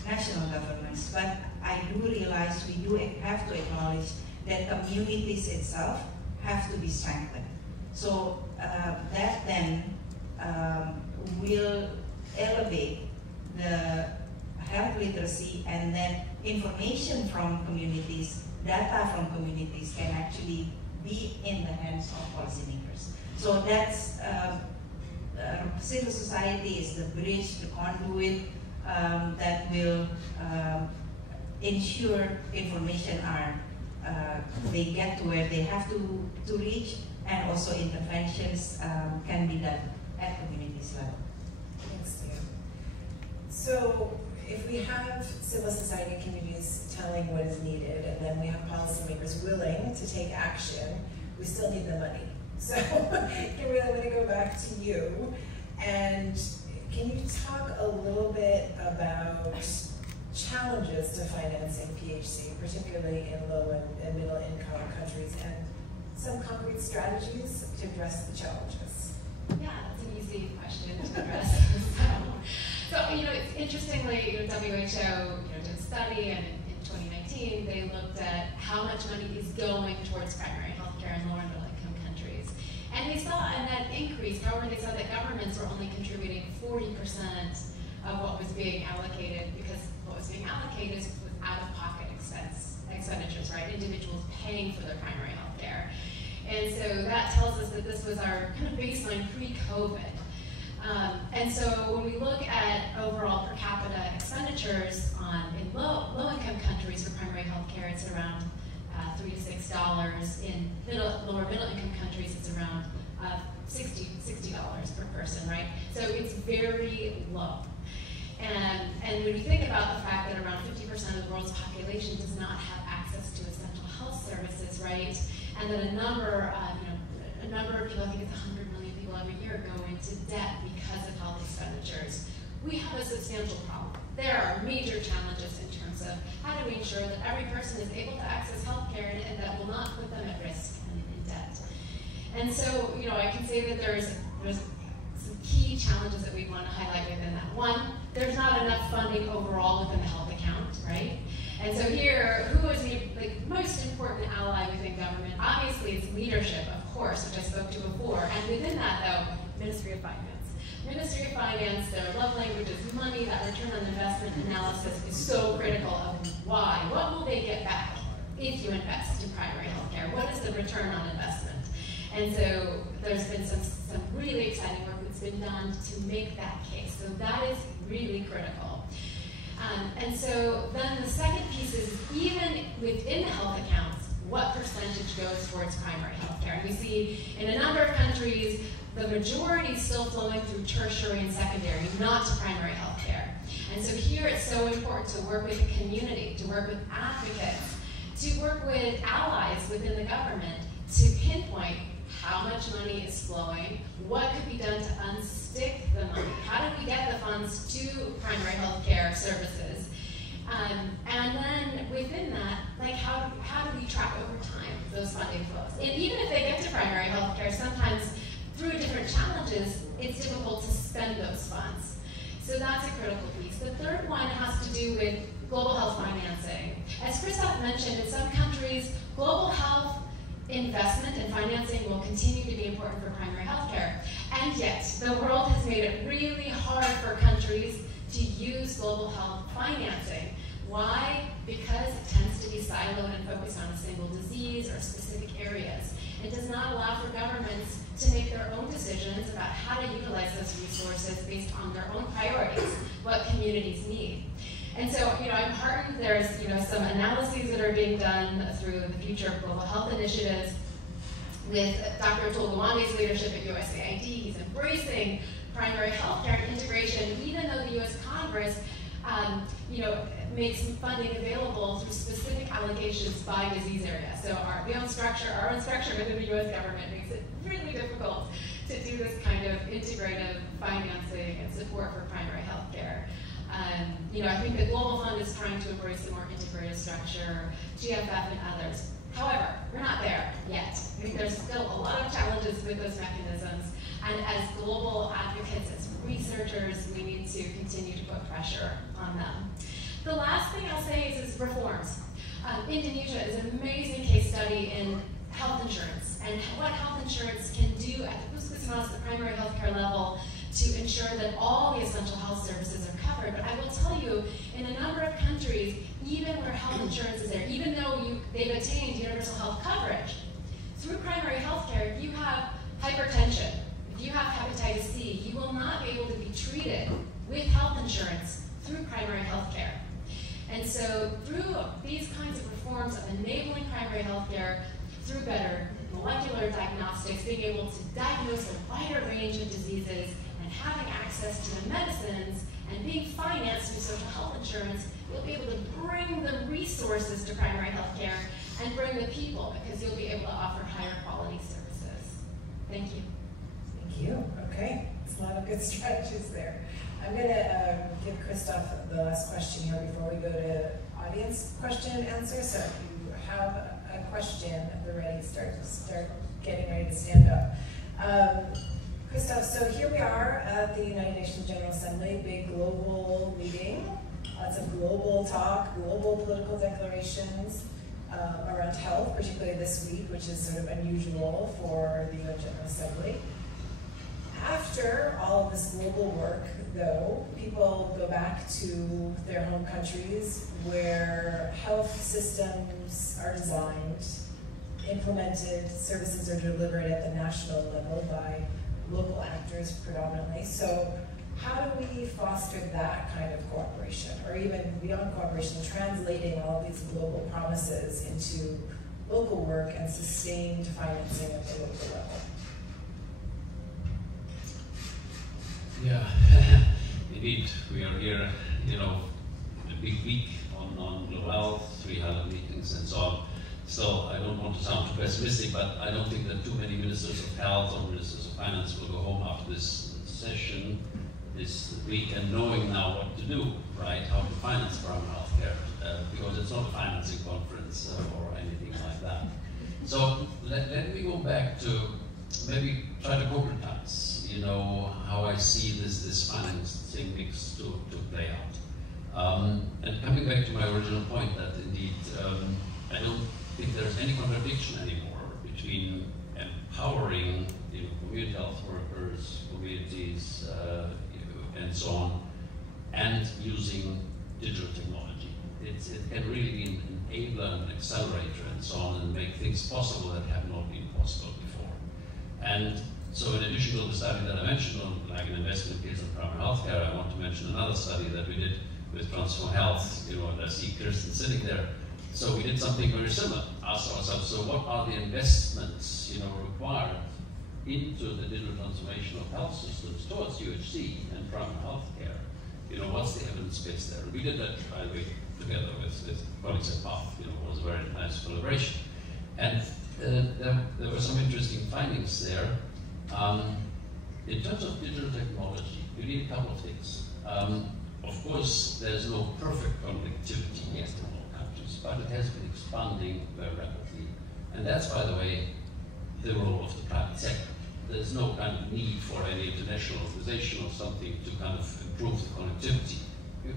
national governments. But I do realize we do have to acknowledge that communities itself have to be strengthened. So that then will elevate the health literacy, and then information from communities, data from communities can actually be in the hands of policymakers. So that's civil society is the bridge, the conduit that will ensure information they get to where they have to reach, and also interventions can be done at communities level. Thanks, Leo. So if we have civil society and communities telling what is needed, and then we have policymakers willing to take action, we still need the money. So Kimberly, I'm going to go back to you. And can you talk a little bit about challenges to financing PHC, particularly in low and middle income countries, and some concrete strategies to address the challenges? Yeah, that's an easy question to address. So it's interestingly, WHO did a study, and in 2019 they looked at how much money is going towards primary health care in lower and middle income countries. And they saw a net increase. However, they saw that governments were only contributing 40% of what was being allocated, because what was being allocated was out-of-pocket expenditures, right? Individuals paying for their primary health care. And so that tells us that this was our kind of baseline pre-COVID. And so when we look at overall per capita expenditures in low-income countries for primary health care, it's around $3 to $6. In lower middle-income countries, it's around $60 per person, right? So it's very low. And when you think about the fact that around 50% of the world's population does not have access to essential health services, right? And that a number of people, I think it's 100 million people every year, go into debt because of health expenditures. We have a substantial problem. There are major challenges in terms of how do we ensure that every person is able to access health care and that will not put them at risk and in debt. And so, I can say that there's some key challenges that we want to highlight within that. One, there's not enough funding overall within the health account, right? And so here, who is the most important ally within government? Obviously, it's leadership, of course, which I spoke to before. And within that, though, Ministry of Finance. Ministry of Finance, their love language is money. That return on investment analysis is so critical of why. What will they get back if you invest in primary health care? What is the return on investment? And so there's been some really exciting work that's been done to make that case. So that is really critical. And so then the second piece is, even within the health accounts, what percentage goes towards primary health care? And we see in a number of countries, the majority is still flowing through tertiary and secondary, not to primary health care. And so here it's so important to work with the community, to work with advocates, to work with allies within the government to pinpoint how much money is flowing, what could be done to unstick the money, how do we get the funds to primary health care services, and then within that, how do we track over time those funding flows? And even if they get to primary health care, sometimes through different challenges, it's difficult to spend those funds. So that's a critical piece. The third one has to do with global health financing. As Christoph mentioned, in some countries, global health investment and financing will continue to be important for primary health care. And yet, the world has made it really hard for countries to use global health financing. Why? Because it tends to be siloed and focused on a single disease or specific areas. It does not allow for governments to make their own decisions about how to utilize those resources based on their own priorities, what communities need. And so, I'm heartened there's, some analyses that are being done through the Future of Global Health initiatives with Dr. Joep Lange's leadership at USAID. He's embracing primary health care integration, even though the US Congress, makes funding available through specific allocations by disease area. So our own structure within the US government makes it really difficult to do this kind of integrative financing and support for primary health care. I think the Global Fund is trying to embrace a more integrated structure, GFF and others. However, we're not there yet. I think there's still a lot of challenges with those mechanisms, and as global advocates, as researchers, we need to continue to put pressure on them. The last thing I'll say is reforms. Indonesia is an amazing case study in health insurance and what health insurance can do at the puskesmas, the primary health care level, to ensure that all the essential health services are covered. But I will tell you, in a number of countries, even where health insurance is there, even though they've attained universal health coverage, through primary health care, if you have hypertension, if you have hepatitis C, you will not be able to be treated with health insurance through primary health care. And so through these kinds of reforms of enabling primary health care, through better molecular diagnostics, being able to diagnose a wider range of diseases, and having access to the medicines, and being financed through social health insurance, you'll be able to bring the resources to primary health care and bring the people, because you'll be able to offer higher quality services. Thank you. Thank you. Okay, there's a lot of good strategies there. I'm going to give Christoph the last question here before we go to audience question and answer. So if you have a question at the ready, start getting ready to stand up. Christoph, so here we are at the United Nations General Assembly, big global meeting, lots of global talk, global political declarations around health, particularly this week, which is sort of unusual for the UN General Assembly. After all of this global work, though, people go back to their home countries where health systems are designed, implemented, services are delivered at the national level by local actors predominantly. So how do we foster that kind of cooperation, or even beyond cooperation, translating all of these global promises into local work and sustained financing at the local level? Yeah, indeed, we are here, a big week on global health, 300 meetings and so on. So I don't want to sound too pessimistic, but I don't think that too many ministers of health or ministers of finance will go home after this session this week and knowing now what to do, right? How to finance primary health care, because it's not a financing conference or anything like that. So let me go back to maybe try to concretize, how I see this financing mix to play out. And coming back to my original point that indeed, I don't think there's any contradiction anymore between empowering community health workers, communities, and so on, and using digital technology. It can really be an enabler, an accelerator, and so on, and make things possible that have not been possible before. And so in addition to the study that I mentioned on like an investment case in primary healthcare, I want to mention another study that we did with Transform Health, and I see Kirsten sitting there. So we did something very similar, asked ourselves, so what are the investments required into the digital transformation of health systems towards UHC and primary health care? What's the evidence base there? We did that, by the way, together with colleagues at PATH. It was a very nice collaboration. And there were some interesting findings there. In terms of digital technology, you need a couple of things. Of course, there's no perfect connectivity yet in all countries, but it has been expanding very rapidly. And that's, by the way, the role of the private sector. There's no kind of need for any international organization or something to kind of improve the connectivity.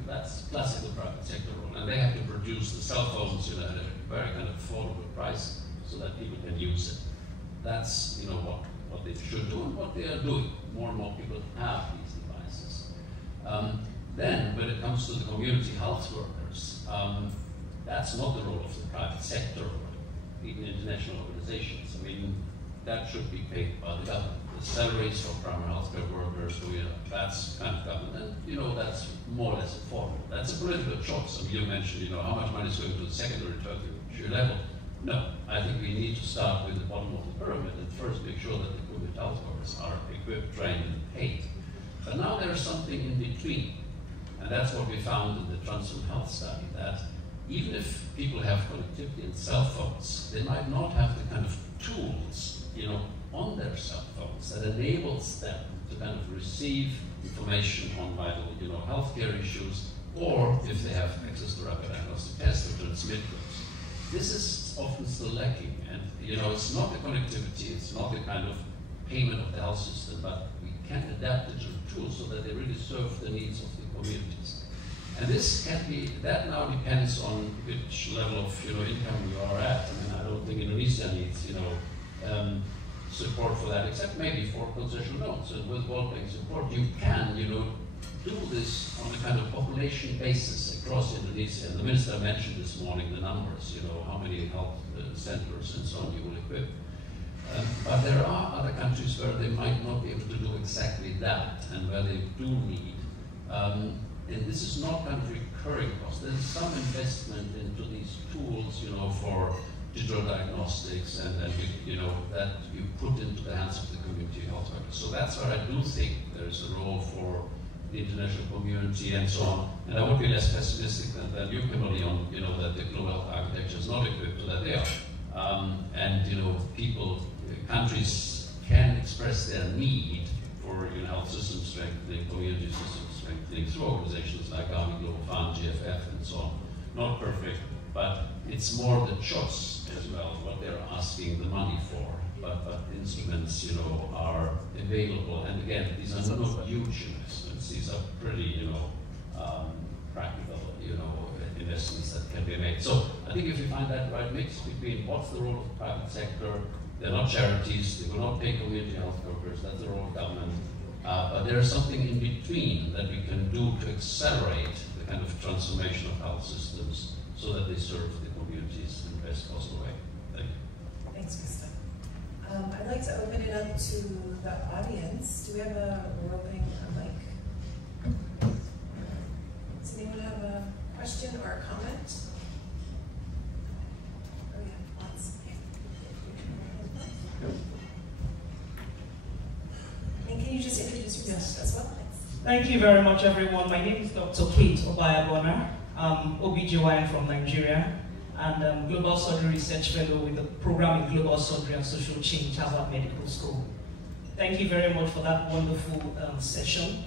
That's classical private sector role. And they have to produce the cell phones at a very kind of affordable price so that people can use it. That's what they should do and what they are doing. More and more people have these devices. Then, when it comes to the community health workers, that's not the role of the private sector or even international organizations. I mean, that should be paid by the government. The salaries for primary healthcare workers, that's kind of government, and that's more or less affordable. That's a political choice. I mean, you mentioned, how much money is going to the secondary, tertiary level. No, I think we need to start with the bottom of the pyramid and first make sure that the community health workers are equipped, trained, and paid. But now there's something in between, and that's what we found in the Transform Health study, that even if people have connectivity and cell phones, they might not have the kind of tools on their cell phones that enables them to kind of receive information on vital, healthcare issues, or if they have access to rapid diagnostic tests to transmit those. This is often still lacking, and it's not the connectivity, it's not the kind of payment of the health system, but we can adapt digital tools so that they really serve the needs of the communities. And this can be, that now depends on which level of income you are at. I mean, I don't think Indonesia needs support for that, except maybe for concessional loans. And with World Bank support, you can do this on a kind of population basis across Indonesia. And the minister mentioned this morning the numbers, how many health centers and so on you will equip. But there are other countries where they might not be able to do exactly that, and where they do need. And this is not kind of recurring cost. There's some investment into these tools, for digital diagnostics, and that you put into the hands of the community health workers. So that's where I do think there is a role for the international community and so on. And I would be less pessimistic than you, Kimberly, on that the global health architecture is not equipped to that they are. And countries can express their need for for health system strengthening, community system strengthening through organizations like Army Global Fund, GFF, and so on. Not perfect, but it's more the choice as well, what they're asking the money for. But instruments, are available. And again, these are not huge investments. These are pretty, practical, investments that can be made. So I think if you find that right mix between what's the role of the private sector, they're not charities, they will not pay community health workers, that's the role of government. But there is something in between that we can do to accelerate the kind of transformation of health systems so that they serve the communities in the best possible way. Thank you. Thanks, Krista. I'd like to open it up to the audience. Do we have we're opening a mic? Does anyone have a question or a comment? Oh, yeah, lots. And can you just introduce yourself as well? Thank you very much, everyone. My name is Dr. Kate Obayabona. I'm OBGYN from Nigeria, and Global Surgery Research Fellow with the program in Global Surgery and Social Change, Harvard Medical School. Thank you very much for that wonderful session.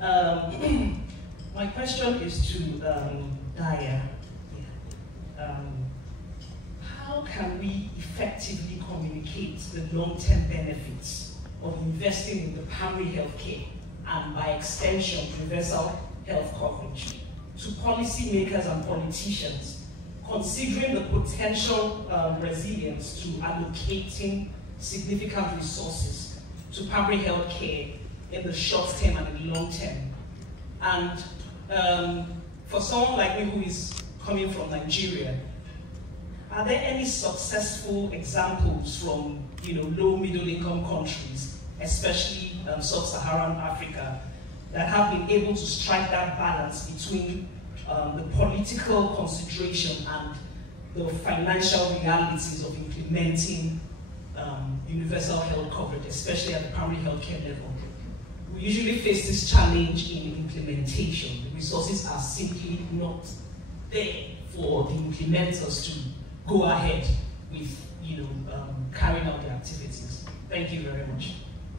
My question is to Daya. How can we effectively communicate the long-term benefits of investing in the primary health care and, by extension, universal health coverage to policymakers and politicians, considering the potential resilience to allocating significant resources to primary health care in the short term and in the long term? And for someone like me who is coming from Nigeria, are there any successful examples from low middle income countries, especially sub-Saharan Africa, that have been able to strike that balance between the political consideration and the financial realities of implementing universal health coverage, especially at the primary health care level? We usually face this challenge in implementation. The resources are simply not there for the implementers to go ahead with carrying out the activities. Thank you very much.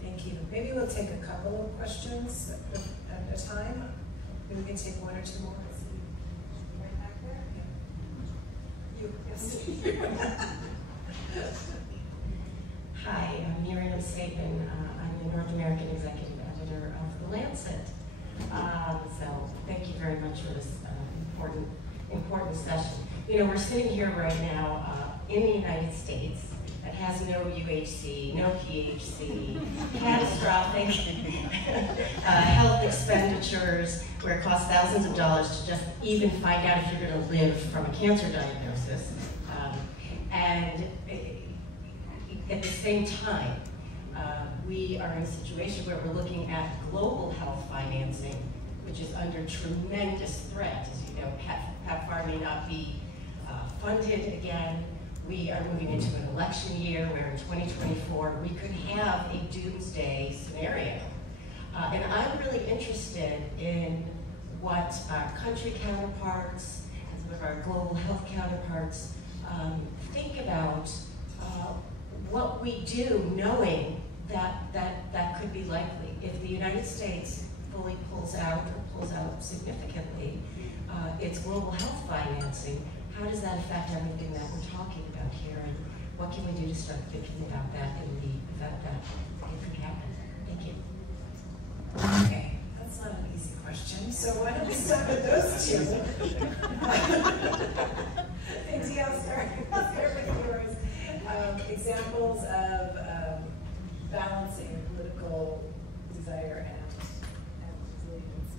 Thank you. Maybe we'll take a couple of questions at a time. Maybe we can take one or two more. Right back there? Yeah. You, yes. Hi, I'm Miriam Sapin. I'm the North American Executive Editor of The Lancet. So thank you very much for this important session. We're sitting here right now in the United States that has no UHC, no PHC, catastrophic health expenditures where it costs thousands of dollars to just even find out if you're going to live from a cancer diagnosis. And at the same time, we are in a situation where we're looking at global health financing, which is under tremendous threat. As you know, PEPFAR may not be funded again. We are moving into an election year where in 2024 we could have a doomsday scenario. And I'm really interested in what our country counterparts and some of our global health counterparts think about what we do, knowing that could be likely. If the United States fully pulls out significantly its global health financing, how does that affect everything that we're talking about here, and what can we do to start thinking about that in the event that it could happen? Thank you. Okay, that's not an easy question. So why don't we start with those two? Thanks, yeah, I'll start with yours. Examples of balancing political desire and resilience.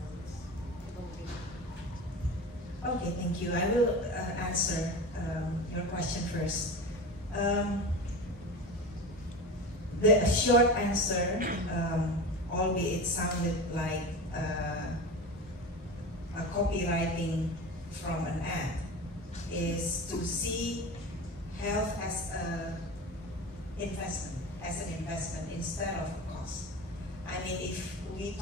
Okay, thank you. I will answer your question first. The short answer, albeit it sounded like a copywriting from an ad, is to see health as an investment instead of a cost. I mean, if we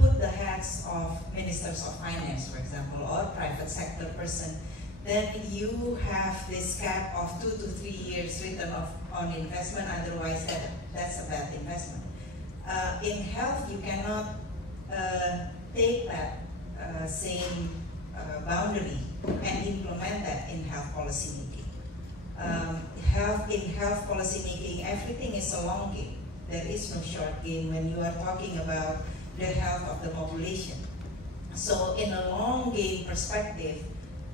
put the hats of ministers of finance, for example, or private sector person, then you have this cap of 2 to 3 years return on investment, otherwise that's a bad investment. in health, you cannot take that same boundary and implement that in health policy making. In health policy making, everything is a long game. There is no short game when you are talking about the health of the population. So in a long game perspective,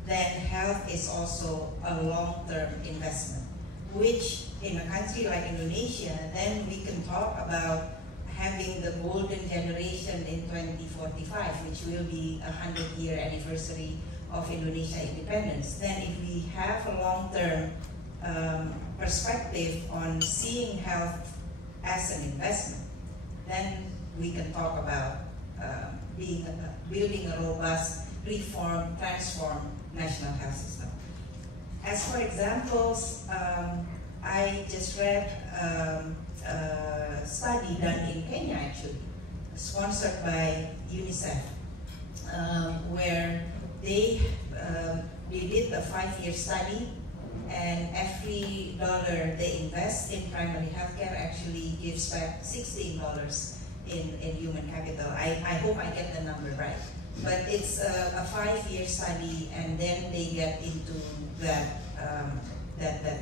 then health is also a long-term investment, which in a country like Indonesia, then we can talk about having the golden generation in 2045, which will be a 100-year anniversary of Indonesia independence. Then if we have a long-term perspective on seeing health as an investment, then we can talk about building a robust, reform, transform national health system. As for examples, I just read a study done in Kenya, actually, sponsored by UNICEF, where they did a 5-year study, and every dollar they invest in primary healthcare actually gives back $16 in human capital. I hope I get the number right. But it's a 5-year study, and then they get into that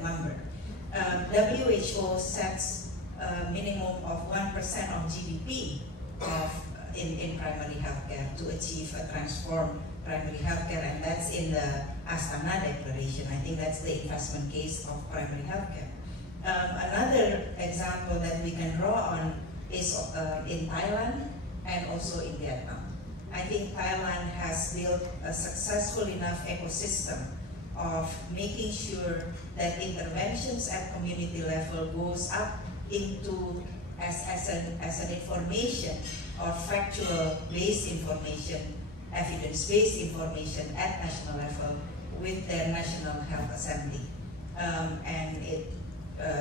number. WHO sets a minimum of 1% of GDP in primary healthcare to achieve a transformed primary healthcare, and that's in the Astana Declaration. I think that's the investment case of primary healthcare. Another example that we can draw on is in Thailand and also in Vietnam. I think Thailand has built a successful enough ecosystem of making sure that interventions at community level goes up into as an information or factual-based information, evidence-based information at national level with their National Health Assembly.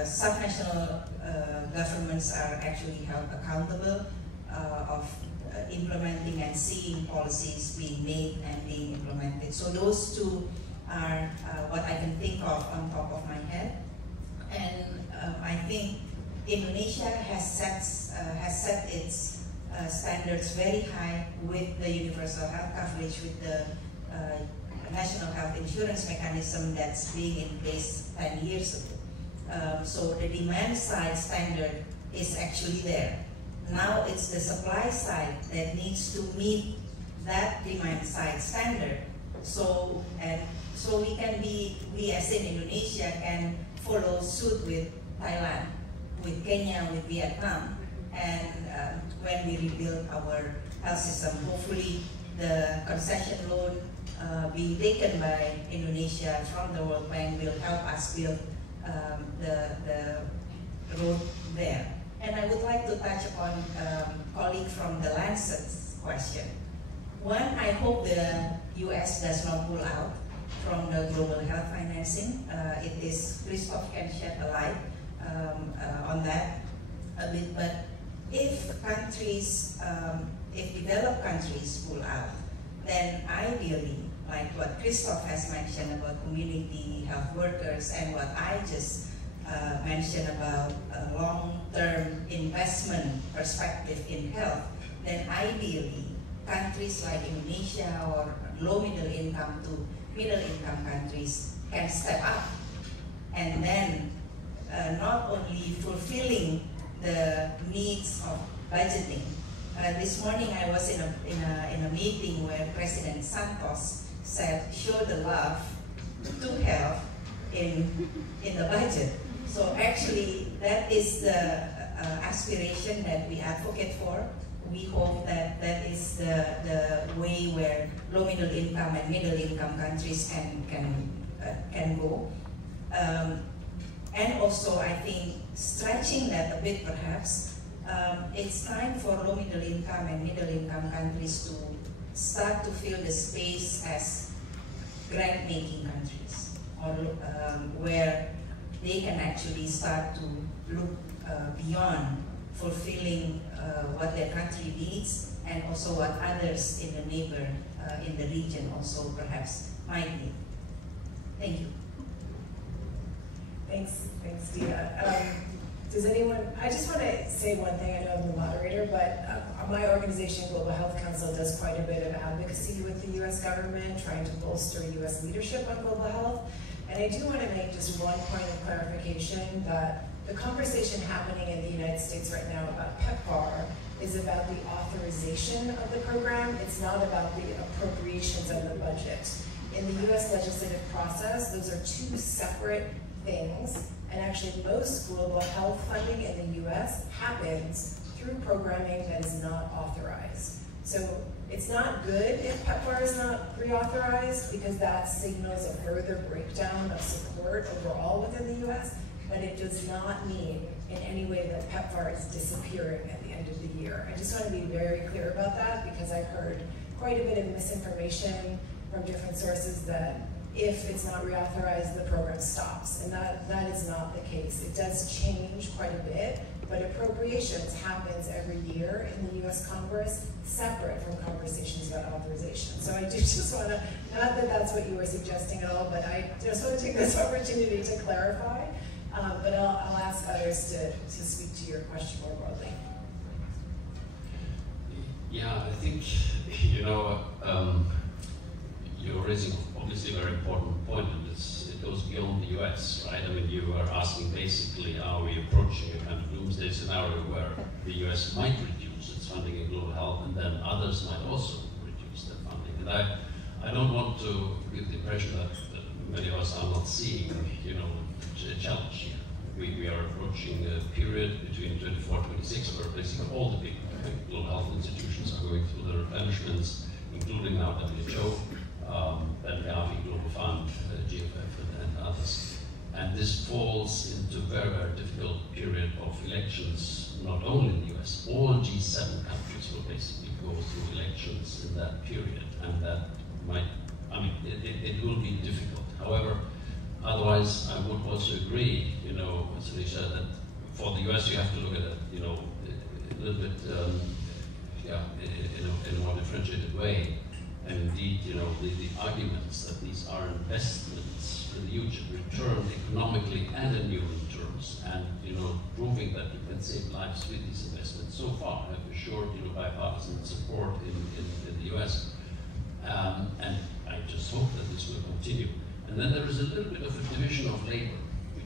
Subnational governments are actually held accountable of implementing and seeing policies being made and being implemented. So those two are what I can think of on top of my head. And I think Indonesia has set its standards very high with the universal health coverage, with the national health insurance mechanism that's being in place 10 years ago. So the demand side standard is actually there. Now it's the supply side that needs to meet that demand side standard. So we as in Indonesia can follow suit with Thailand, with Kenya, with Vietnam, and when we rebuild our health system, hopefully the concession loan being taken by Indonesia from the World Bank will help us build the road there. And I would like to touch upon colleague from the Lancet's question. One, I hope the US does not pull out from the global health financing. It is, Christoph can shed a light on that a bit, but if countries, if developed countries pull out, then ideally, like what Christoph has mentioned about community health workers and what I just mentioned about a long-term investment perspective in health, then ideally, countries like Indonesia or low-middle income to middle-income countries can step up and then not only fulfilling the needs of budgeting. This morning I was in a meeting where President Santos said, show the love to health in the budget. So actually that is the aspiration that we advocate for. We hope that that is the way where low-middle income and middle-income countries can go. And also, I think, stretching that a bit perhaps, it's time for low-middle income and middle-income countries to start to fill the space as grant-making countries, or where they can actually start to look beyond fulfilling what their country needs, and also what others in the neighbor, in the region also perhaps might need. Thank you. Thanks, Dia. Does anyone, I just want to say one thing, I know I'm the moderator, but my organization, Global Health Council, does quite a bit of advocacy with the US government, trying to bolster US leadership on global health. And I do want to make just one point of clarification that the conversation happening in the United States right now about PEPFAR is about the authorization of the program. It's not about the appropriations of the budget. In the US legislative process, those are two separate things. And actually most global health funding in the US happens through programming that is not authorized. So it's not good if PEPFAR is not reauthorized because that signals a further breakdown of support overall within the US, but it does not mean in any way that PEPFAR is disappearing at the end of the year. I just want to be very clear about that because I've heard quite a bit of misinformation from different sources that if it's not reauthorized, the program stops. And that is not the case. It does change quite a bit, but appropriations happens every year in the US Congress, separate from conversations about authorization. So I do just want to, not that that's what you were suggesting at all, but I just want to take this opportunity to clarify. But I'll ask others to speak to your question more broadly. Yeah, I think, you know, you're raising obviously a very important point, and it goes beyond the US, right? I mean, you are asking basically, are we approaching a kind of doomsday scenario where the US might reduce its funding in global health, and then others might also reduce their funding? And I don't want to give the impression that many of us are not seeing, you know, a challenge here. We are approaching a period between 24-26 where basically all the big global health institutions are going through their replenishments, including now WHO, then Gavi, Global Fund, GFF, and others. And this falls into a very, very difficult period of elections, not only in the US. All G7 countries will basically go through elections in that period, and that might, I mean, it will be difficult. However, otherwise, I would also agree, you know, with Alicia, that for the US you have to look at it, you know, a little bit, yeah, in a more differentiated way. And indeed, you know, the arguments that these are investments with huge return economically and in human terms, and, you know, proving that you can save lives with these investments so far have assured, you know, bipartisan support in the US. And I just hope that this will continue. And then there is a little bit of a division of labor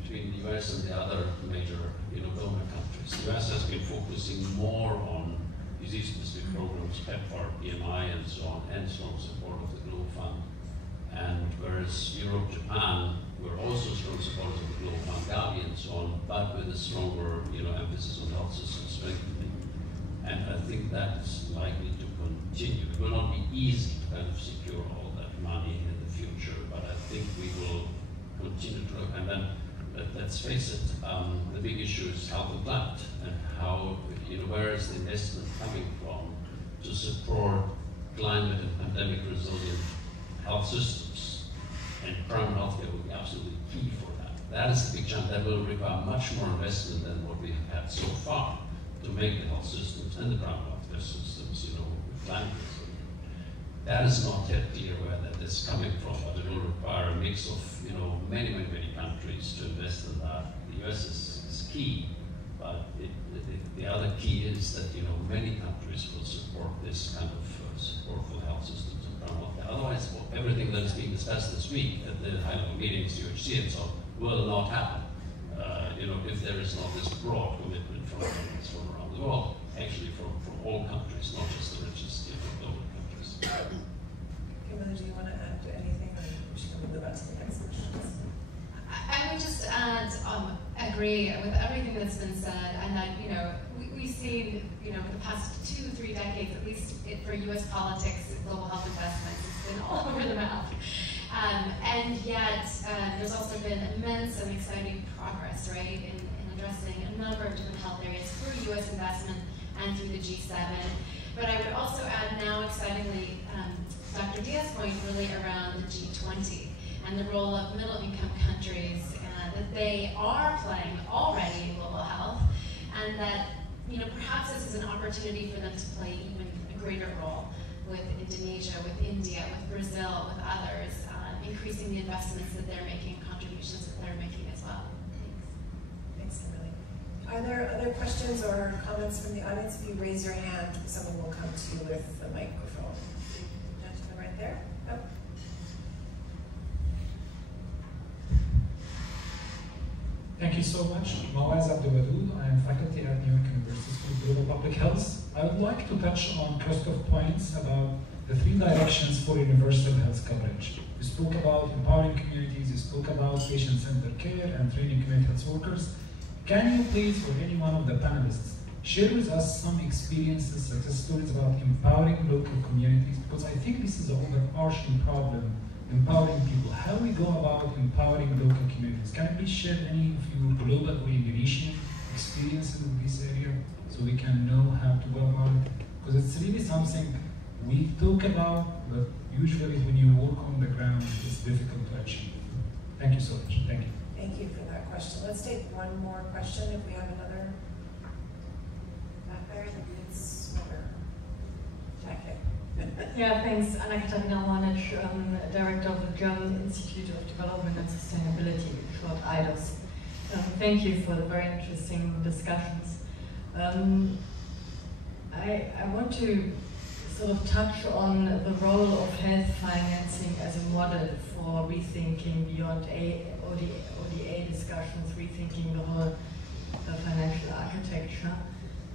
between the US and the other major, you know, donor countries. The US has been focusing more on disease-specific programs, PEPFAR, PMI, and so on, and strong support of the Global Fund. And whereas Europe, Japan were also strong supporters of the Global Fund, Gavi, and so on, but with a stronger, you know, emphasis on health system strengthening. And I think that's likely to continue. It will not be easy to kind of secure all that money in the future, but I think we will continue to look. And then, let's face it, the big issue is health and climate, and how, you know, where is the investment coming from to support climate and pandemic resilient health systems? And primary healthcare will be absolutely key for that. That is the big challenge. That will require much more investment than what we have had so far to make the health systems and the primary healthcare systems, you know, climate resilient. That is not yet clear where that is coming from, but it will require a mix of, you know, many countries to invest in that. The US is key, but the other key is that, you know, many countries will support this kind of support for health systems and primary healthcare. Otherwise, everything that is being discussed this week at the high-level meetings, UHC and so on, will not happen. You know, if there is not this broad commitment from countries from around the world, actually from all countries, not just the richest, you know, global countries. Kimberly, do you want to add to anything, or should we move on to the next question? I would just add, agree with everything that's been said, and that, you know, we've seen, you know, for the past 2-3 decades, at least for U.S. politics, global health investments, it's been all over the map. And yet, there's also been immense and exciting progress, right, in addressing a number of different health areas through U.S. investment and through the G7. But I would also add now, excitingly, Dr. Diaz's point really around the G20 and the role of middle-income countries, that they are playing already in global health, and that, you know, perhaps this is an opportunity for them to play even a greater role with Indonesia, with India, with Brazil, with others, increasing the investments that they're making, contributions that they're making as well. Thanks. Thanks, Kimberly. Are there other questions or comments from the audience? If you raise your hand, someone will come to you with the microphone. Gentleman right there. Oh. Thank you so much. Mawaz Abdulwadud. I am faculty at New York University School of Global Public Health. I would like to touch on cluster of points about the 3 directions for universal health coverage. You spoke about empowering communities, you spoke about patient-centered care and training community health workers. Can you please, or any one of the panelists, share with us some experiences, success stories about empowering local communities? Because I think this is an overarching problem, empowering people. How we go about empowering local communities? Can you please share any of your global or Indonesian experiences in this area so we can know how to go about it? Because it's really something we talk about, but usually when you work on the ground, it's difficult to achieve. Thank you so much. Thank you. Thank you for that question. Let's take one more question if we have another. Back there, the green sweater. Jacket. Yeah, thanks. Anna Katarina Wanich, Director of the German Institute of Development and Sustainability, short IDOS. Thank you for the very interesting discussions. I want to sort of touch on the role of health financing as a model for rethinking beyond ODA discussions, rethinking the whole financial architecture.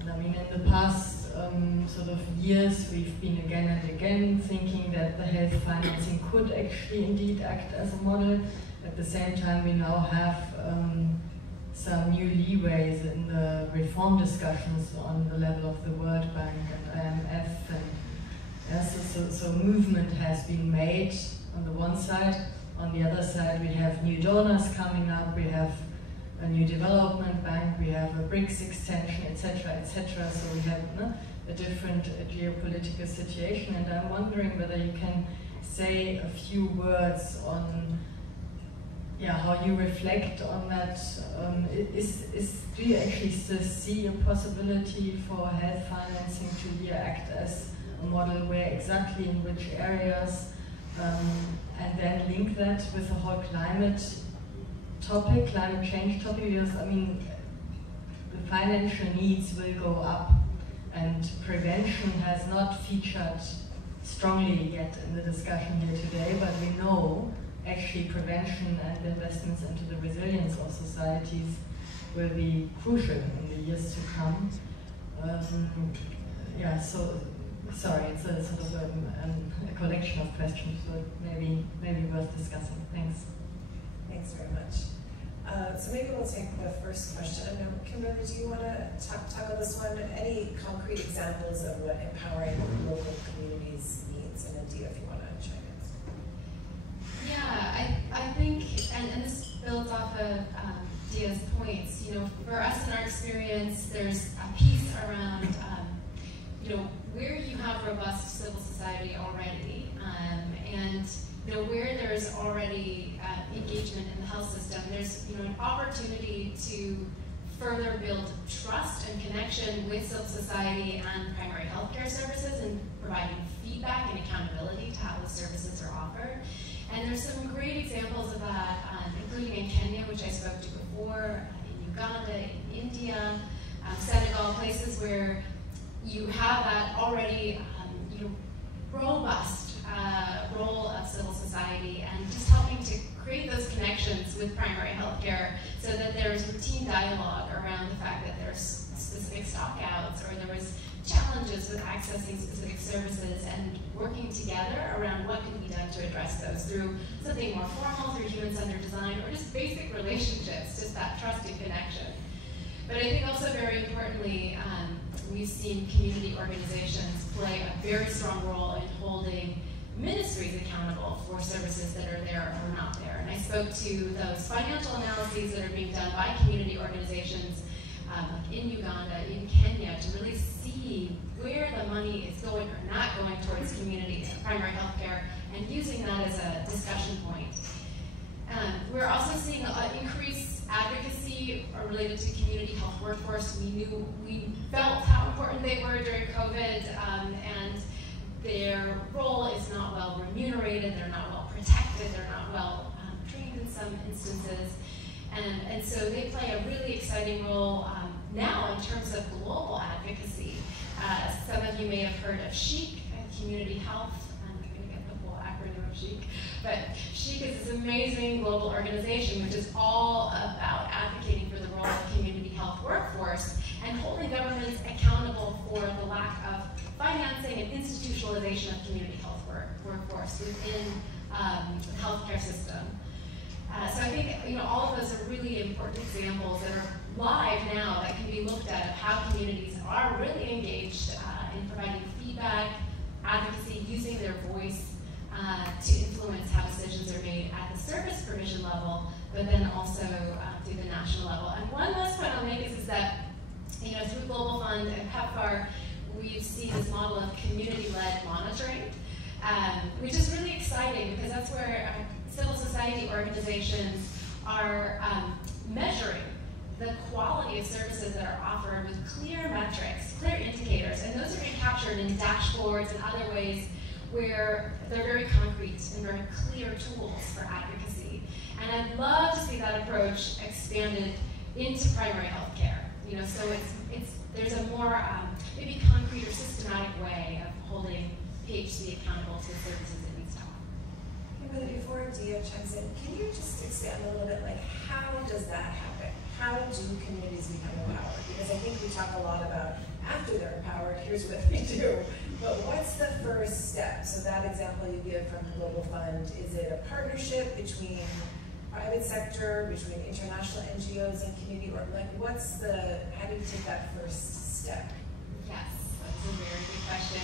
And I mean, in the past sort of years, we've been again and again thinking that the health financing could actually indeed act as a model. At the same time, we now have some new leeways in the reform discussions on the level of the World Bank and IMF, and so movement has been made on the one side. On the other side, we have new donors coming up, we have a new development bank, we have a BRICS extension, etc., etc. So we have a different geopolitical situation, and I'm wondering whether you can say a few words on how you reflect on that. Do you actually still see a possibility for health financing to act as a model, where exactly, in which areas, and then link that with the whole climate change topic? Because I mean, the financial needs will go up, and prevention has not featured strongly yet in the discussion here today, but we know actually prevention and investments into the resilience of societies will be crucial in the years to come. So sorry, it's a sort of a collection of questions, but maybe worth discussing. Thanks. Thanks very much. So maybe we'll take the first question. I know, Kimberly, do you want to tackle this one? Any concrete examples of what empowering local communities means? And Dia, if you want to chime in. Yeah, I think, and this builds off of Dia's points. You know, for us in our experience, there's a piece around, where you have robust civil society already, and where there's already engagement in the health system, there's an opportunity to further build trust and connection with civil society and primary healthcare services, and providing feedback and accountability to how the services are offered. And there's some great examples of that, including in Kenya, which I spoke to before, in Uganda, in India, Senegal, places where you have that already robust role of civil society, and just helping to create those connections with primary healthcare so that there's routine dialogue around the fact that there's specific stockouts, or there was challenges with accessing specific services, and working together around what can be done to address those through something more formal, through human-centered design, or just basic relationships, just that trusting connection. But I think also very importantly, we've seen community organizations play a very strong role in holding ministries accountable for services that are there or not there. And I spoke to those financial analyses that are being done by community organizations in Uganda, in Kenya, to really see where the money is going or not going towards community primary health care, and using that as a discussion point. We're also seeing increased advocacy related to community health workforce. We felt how important they were during COVID, and their role is not well remunerated, they're not well protected, they're not well trained in some instances. And so they play a really exciting role now, in terms of global advocacy, some of you may have heard of CHIC, Community Health. I'm not going to get the full acronym of CHIC, but CHIC is this amazing global organization which is all about advocating for the role of community health workforce and holding governments accountable for the lack of financing and institutionalization of community health workforce within the healthcare system. So I think all of those are really important examples that are live now that can be looked at of how communities are really engaged in providing feedback, advocacy, using their voice to influence how decisions are made at the service provision level, but then also through the national level. And one last point I'll make is that through Global Fund and PEPFAR, we've seen this model of community-led monitoring, which is really exciting because that's where civil society organizations are measuring the quality of services that are offered with clear metrics, clear indicators, and those are being captured in dashboards and other ways where they're very concrete and very clear tools for advocacy. And I'd love to see that approach expanded into primary health care. So there's a more maybe concrete or systematic way of holding PHC accountable to the services it needs to offer. But before Dia chimes in, can you just expand a little bit, like how does that happen? How do communities become empowered? Because I think we talk a lot about after they're empowered, here's what they do. But what's the first step? So that example you give from the Global Fund, is it a partnership between private sector, between international NGOs and community, or like how do you take that first step? Yes, that's a very good question.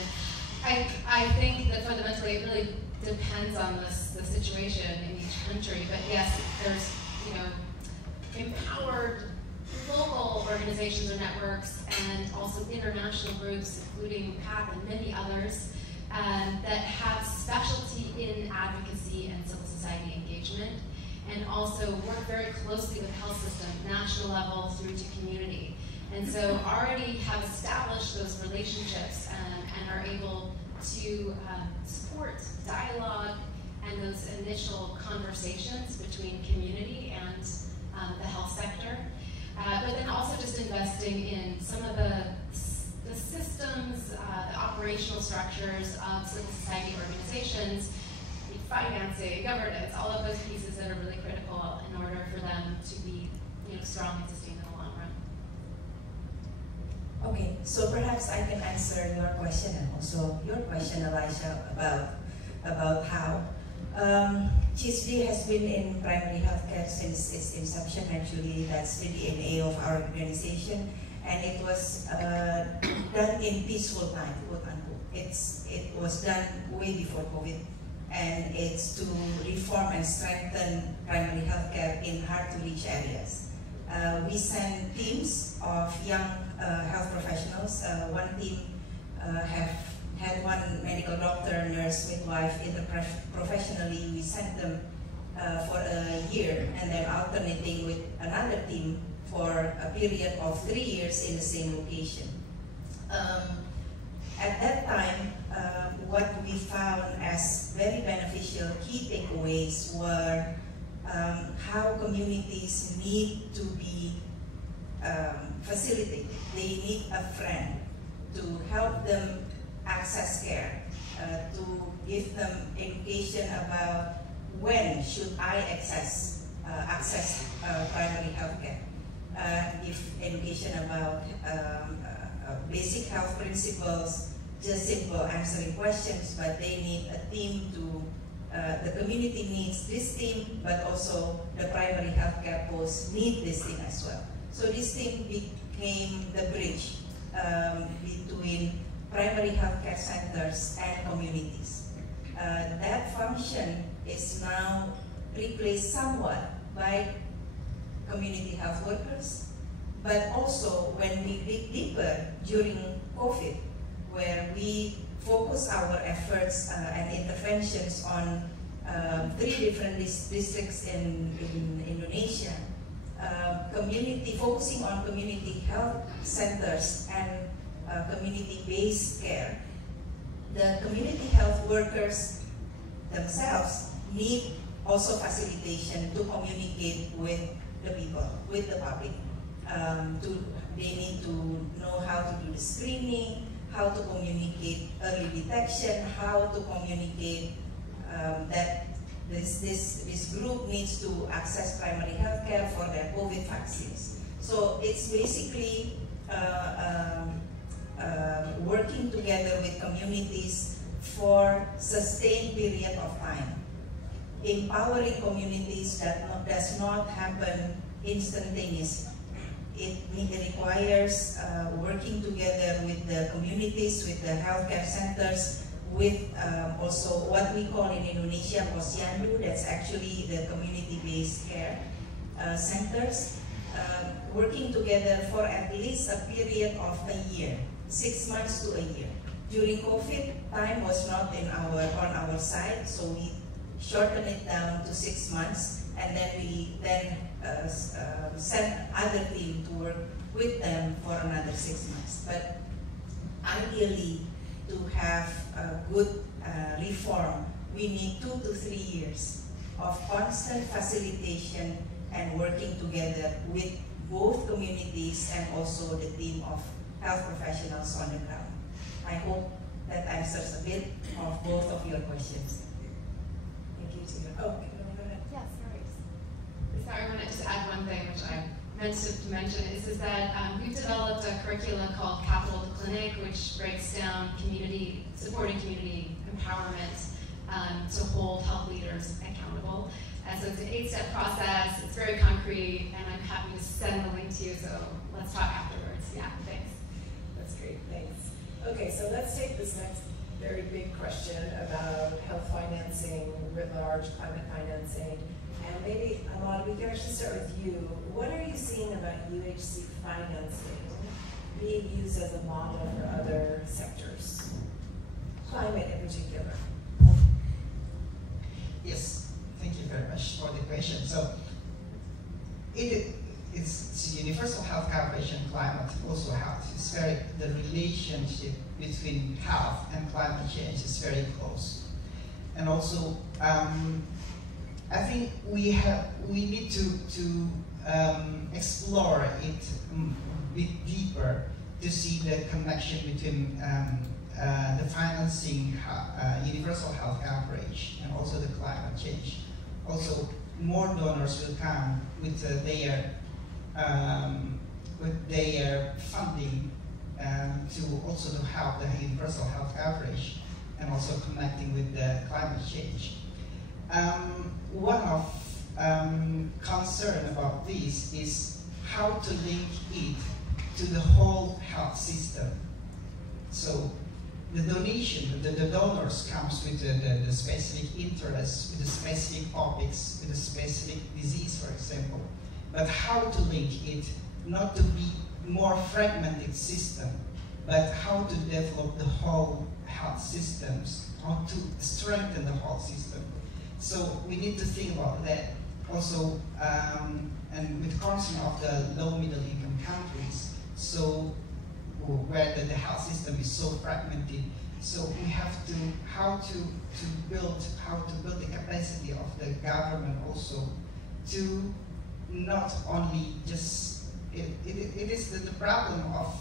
I think that fundamentally it really depends on the situation in each country, but yes, there's empowered local organizations or networks and also international groups, including PATH and many others, that have specialty in advocacy and civil society engagement, and also work very closely with health system, national level through to community. And so already have established those relationships and are able to support dialogue and those initial conversations between community and the health sector. But then also just investing in some of the systems, the operational structures of civil society organizations, financing, governance, all of those pieces that are really critical in order for them to be strong and sustained in the long run. Okay, so perhaps I can answer your question and also your question, Elisha, about how. CISDI has been in primary healthcare since its inception. Actually, that's the DNA of our organization, and it was done in peaceful time, quote unquote. It was done way before COVID, and it's to reform and strengthen primary healthcare in hard-to-reach areas. We send teams of young health professionals. One team had one medical doctor, nurse, midwife professionally. We sent them for a year and then alternating with another team for a period of 3 years in the same location. At that time, what we found as very beneficial key takeaways were how communities need to be facilitated. They need a friend to help them access care, to give them education about when should I access primary health care. Give education about basic health principles, just simple answering questions, but they need a team to, the community needs this team, but also the primary healthcare posts need this team as well. So this team became the bridge between primary healthcare centers and communities. That function is now replaced somewhat by community health workers, but also when we dig deeper during COVID, where we focus our efforts and interventions on 3 different districts in Indonesia, focusing on community health centers and community-based care. The community health workers themselves need also facilitation to communicate with the people, with the public, to they need to know how to do the screening, how to communicate early detection, how to communicate that this group needs to access primary health care for their COVID vaccines. So it's basically working together with communities for sustained period of time. Empowering communities does not happen instantaneously. It requires working together with the communities, with the healthcare centers, with also what we call in Indonesia posyandu, that's actually the community-based care centers, working together for at least a period of a year, 6 months to a year. During COVID, time was not on our side, so we shortened it down to 6 months, and then we sent other team to work with them for another 6 months. But ideally, to have a good reform, we need 2 to 3 years of constant facilitation and working together with both communities and also the team of health professionals on the ground. I hope that answers a bit of both of your questions. Thank you, Tina. Oh, go ahead. Yeah, sorry. Sorry, I want to just add one thing, which I meant to mention, is that we've developed a curriculum called Capital to Clinic, which breaks down supporting community empowerment to hold health leaders accountable. So it's an 8-step process, it's very concrete, and I'm happy to send the link to you, so let's talk afterwards. Yeah, thanks. That's great, thanks. Okay, so let's take this next very big question about health financing, writ large, climate financing. And maybe, Ahmad, we can actually start with you. What are you seeing about UHC financing being used as a model for other sectors? Climate in particular. Yes, thank you very much for the question. So, it's universal health coverage and climate also health. It's the relationship between health and climate change is very close. And also, I think we need to explore it a bit deeper to see the connection between the financing universal health coverage and also the climate change. Also, more donors will come with their funding to also to help the universal health coverage and also connecting with the climate change. One of concern about this is how to link it to the whole health system. So the donation, the donors comes with the specific interests, with the specific topics, with the specific disease, for example. But how to link it, not to be more fragmented system, but how to develop the whole health systems, how to strengthen the whole system. So we need to think about that also, and with concern of the low middle income countries, so where the health system is so fragmented. So we have to how to build the capacity of the government also to not only just it is the problem of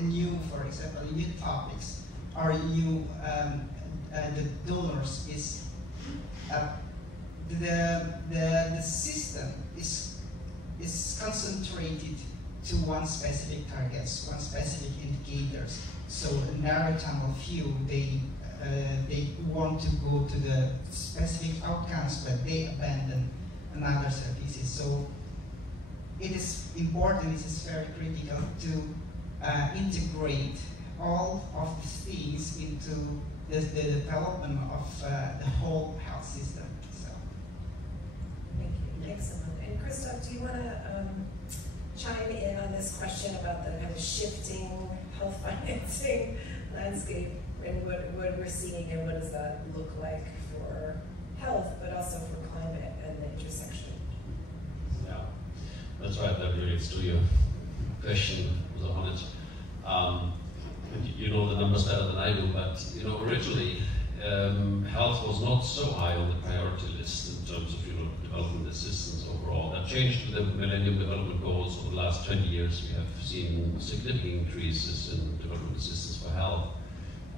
new, for example, new topics or new the donors is the system is concentrated to one specific targets, one specific indicators. So a narrow tunnel view, they want to go to the specific outcomes, but they abandon another services. So it is important, it is very critical to integrate all of these things into the development of the whole health system. So. Thank you. Excellent. And Christoph, do you want to chime in on this question about the kind of shifting health financing landscape and what we're seeing and what does that look like for health, but also for climate and the intersection? Yeah, that's right. That relates to your question, Zohanit. You know the numbers better than I do, but originally health was not so high on the priority list in terms of development assistance overall. That changed with the Millennium Development Goals. Over the last 20 years, we have seen significant increases in development assistance for health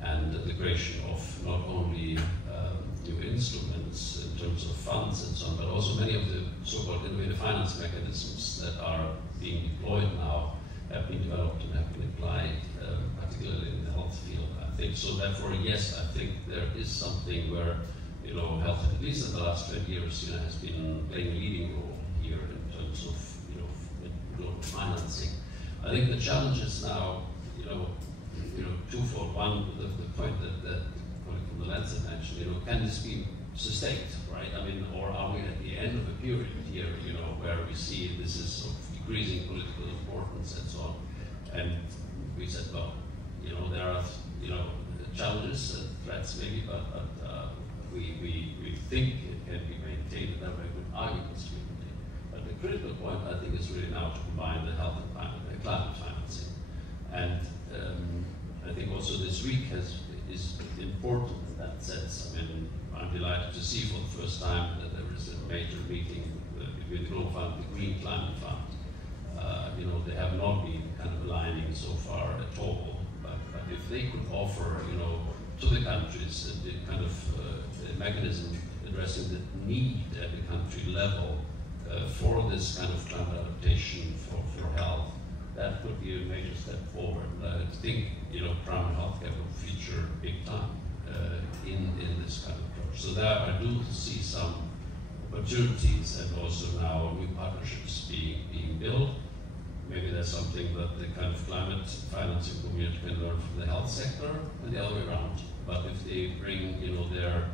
and the creation of not only new instruments in terms of funds and so on, but also many of the so-called innovative finance mechanisms that are being deployed now have been developed and have been applied, particularly in the health field, I think. So therefore, yes, I think there is something where, health, at least in the last 20 years, has been playing a leading role here in terms of, global financing. I think the challenge is now, twofold. One, the point that coming from the Lancet mentioned, can this be sustained, right? I mean, or are we at the end of a period here, where we see this is of decreasing political importance and so on? And we said, well, there are, challenges and threats maybe, but we think it can be maintained, and there are very good arguments to be maintained. But the critical point, I think, is really now to combine the health and climate financing. And I think also this week is important in that sense. I mean, I'm delighted to see for the first time that there is a major meeting between the Global Fund and the Green Climate Fund. They have not been kind of aligning so far at all. But if they could offer, to the countries a kind of a mechanism addressing the need at the country level for this kind of climate adaptation for health, that would be a major step forward. I think, primary healthcare will feature big time in this kind of approach. So there I do see some opportunities and also now new partnerships being built. Maybe there's something that the kind of climate financing community can learn from the health sector and the other way around. But if they bring, their,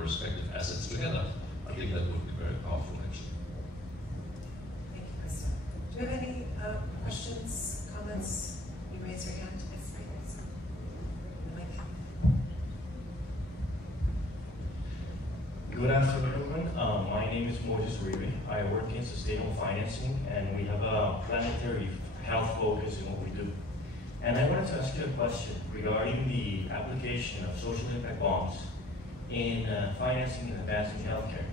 respective assets together, I think that would be very powerful, actually. Thank you, Krista. Do we have any questions, comments? You raise your hand. Yes, right there. Good afternoon, everyone. My name is Moses Uribe. I work in sustainable financing, and we have a planetary health focus in what we do. And I wanted to ask you a question regarding the application of social impact bonds in financing and advancing healthcare.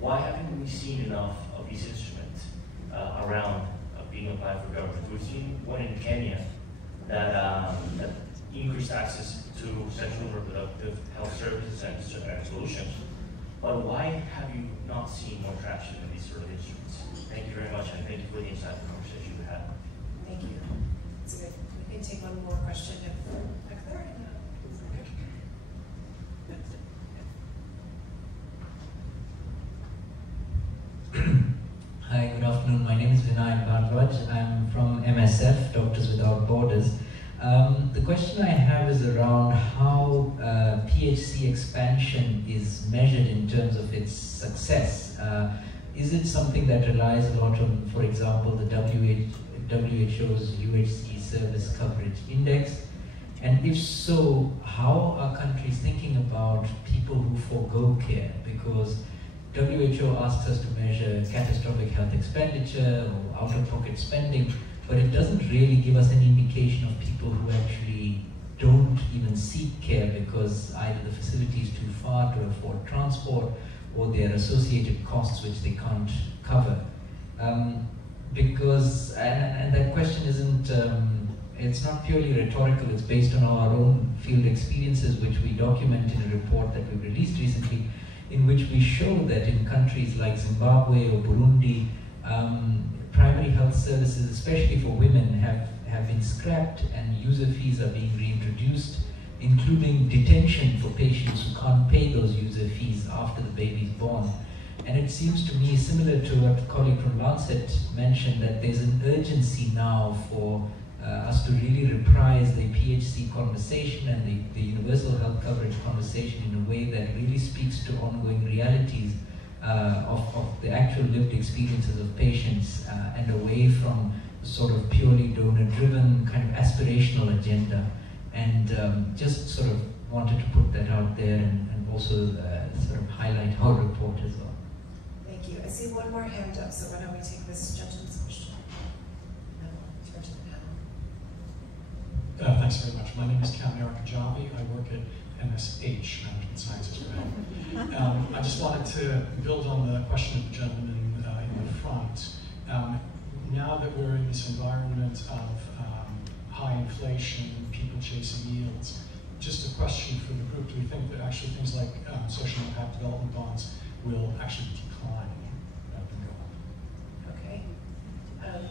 Why haven't we seen enough of these instruments around being applied for government? We've seen one in Kenya that increased access to sexual and reproductive health services and solutions. But why have you not seen more traction in these sort of instruments? Thank you very much, and thank you for the insightful conversation we had. Thank you. That's good. We can take one more question back there. Hi, good afternoon. My name is Vinay Bhardwaj. I'm from MSF, Doctors Without Borders. The question I have is around how PHC expansion is measured in terms of its success. Is it something that relies a lot on, for example, the WHO's UHC Service Coverage Index? And if so, how are countries thinking about people who forego care? Because WHO asks us to measure catastrophic health expenditure or out-of-pocket spending, but it doesn't really give us any indication of people who actually don't even seek care because either the facility is too far to afford transport or there are associated costs which they can't cover. And that question isn't, it's not purely rhetorical, it's based on our own field experiences which we document in a report that we released recently, in which we show that in countries like Zimbabwe or Burundi, primary health services, especially for women, have been scrapped and user fees are being reintroduced, including detention for patients who can't pay those user fees after the baby is born. And it seems to me similar to what a colleague from Lancet mentioned, that there's an urgency now for us to really reprise the PHC conversation and the universal health coverage conversation in a way that really speaks to ongoing realities of the actual lived experiences of patients and away from sort of purely donor-driven kind of aspirational agenda. And just sort of wanted to put that out there and also sort of highlight our report as well. Thank you. I see one more hand up, so why don't we take this gentleman's question? And then we'll turn to the panel. Thanks very much. My name is Kamara Kajabi. I work at MSH, Management Sciences for Health. I just wanted to build on the question of the gentleman in the front. Now that we're in this environment of high inflation, people chasing yields, just a question for the group: do we think that actually things like social impact development bonds will actually decline rather than go up? Okay.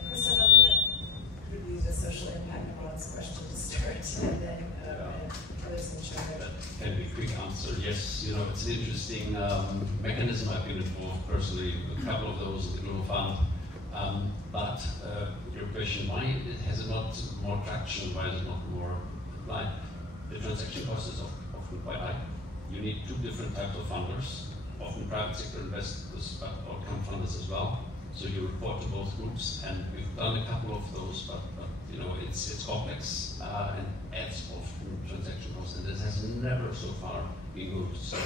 Chris, I'm going to use a social impact bonds question to start, and then others can chime in. Can be a quick answer. Yes, you know, it's an interesting mechanism. I've been involved personally with a couple of those in the Global Fund. But your question, why has it not more traction? Why is it not more applied? The transaction cost is often quite high. You need two different types of funders, often private sector investors, but outcome funders as well. So you report to both groups, and we've done a couple of those, but you know, it's complex and adds often transaction costs, and this has never so far been moved. So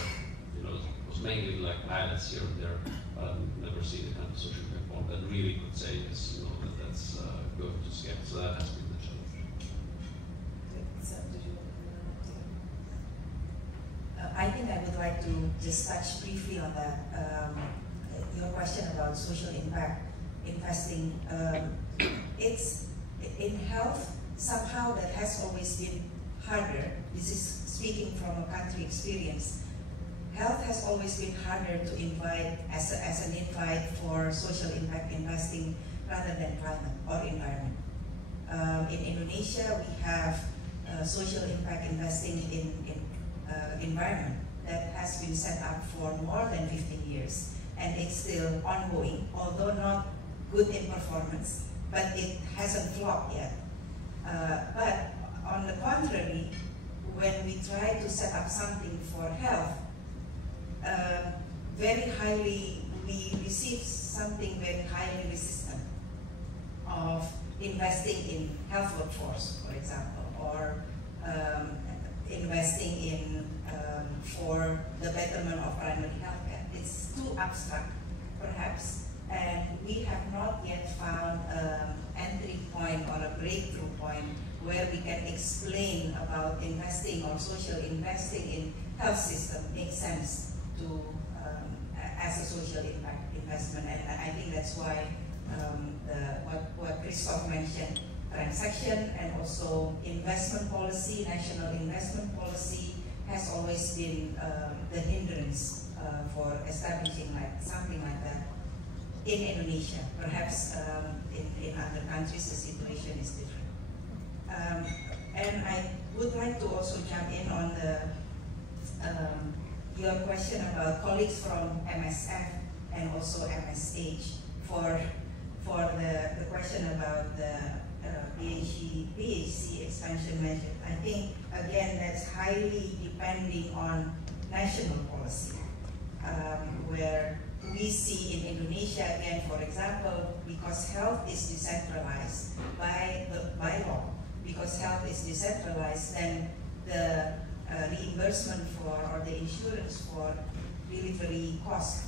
you know, it was mainly like pilots here and there, but I've never seen a kind of social impact bond that really could say yes, you know, that's going to scale. So that has been the challenge. I think I would like to just touch briefly on that. Your question about social impact investing. It's in health, somehow that has always been harder. This is speaking from a country experience. Health has always been harder to invite as an invite for social impact investing rather than climate or environment. In Indonesia, we have social impact investing in environment that has been set up for more than 15 years, and it's still ongoing, although not good in performance, but it hasn't flopped yet. But on the contrary, when we try to set up something for health, we receive something very highly resistant of investing in health workforce, for example, or investing in for the betterment of primary health care. It's too abstract, perhaps, and we have not yet found an entry point or a breakthrough point where we can explain about investing or social investing in health system makes sense to as a social impact investment. And I think that's why what Christoph mentioned, transaction and also investment policy, national investment policy, has always been the hindrance for establishing something like that in Indonesia. Perhaps in other countries the situation is different. And I would like to also jump in on the your question about colleagues from MSF and also MSH for the question about the BHC expansion measure. I think, again, that's highly depending on national policy, where we see in Indonesia, again, for example, because health is decentralized by law, because health is decentralized, then the reimbursement for, or the insurance for delivery cost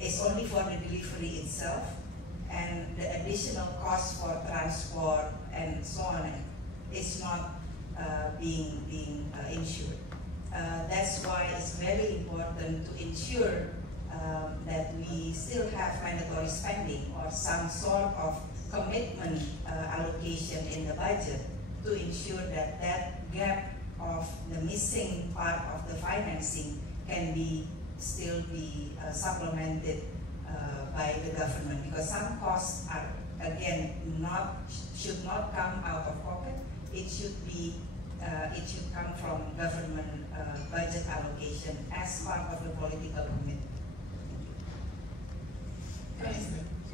is only for the delivery itself, and the additional cost for transport and so on is not being insured. That's why it's very important to ensure that we still have mandatory spending or some sort of commitment allocation in the budget to ensure that that gap of the missing part of the financing can still be supplemented by the government, because some costs are, again, should not come out of pocket. It should come from government budget allocation as part of the political commitment.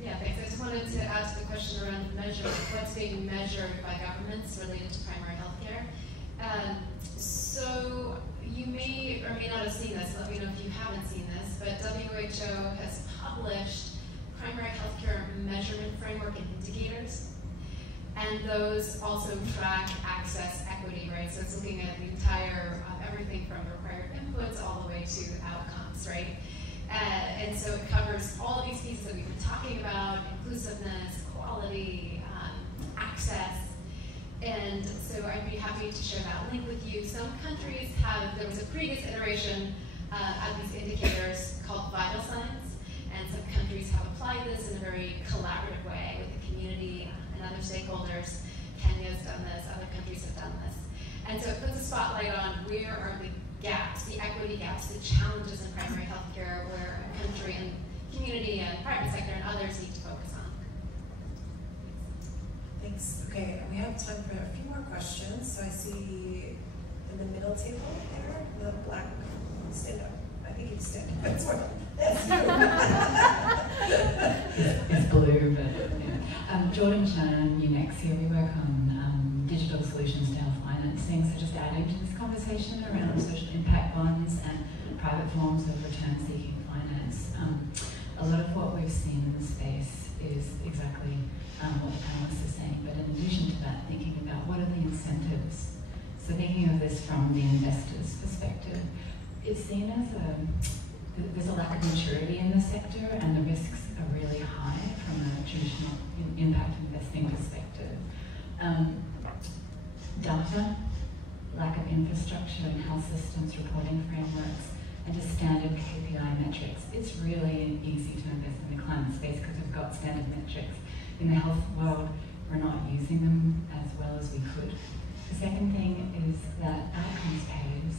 Yeah, thanks. I just wanted to ask the question around what's being measured by governments related to primary health care. So you may or may not have seen this, let me know if you haven't seen this, but WHO has published primary healthcare measurement framework and indicators, and those also track access equity, right? So it's looking at the entire, everything from required inputs all the way to outcomes, right? And so it covers all of these pieces that we've been talking about: inclusiveness, quality, access. And so I'd be happy to share that link with you. Some countries have, there was a previous iteration of these indicators called vital signs, and some countries have applied this in a very collaborative way with the community and other stakeholders. Kenya's done this, other countries have done this. And so it puts a spotlight on where are the gaps, the equity gaps, the challenges in primary health care where a country and community and private sector and others need to focus on. Thanks. Okay, we have time for a few more questions. So I see in the middle table there, the black, stand up. I think you can stand up. That's it's blue, but yeah. Joep Lange Institute, we work on digital solutions to health financing, so just adding to this conversation around social impact bonds and private forms of return-seeking finance. A lot of what we've seen in the space is exactly what the panelists are saying, but in addition to that, thinking about what are the incentives. So thinking of this from the investor's perspective, it's seen as there's a lack of maturity in the sector and the risks are really high from a traditional impact investing perspective. Data, lack of infrastructure and health systems, reporting frameworks, and just standard KPI metrics. It's really easy to invest in the climate space because we've got standard metrics. In the health world, we're not using them as well as we could. The second thing is that outcomes payers,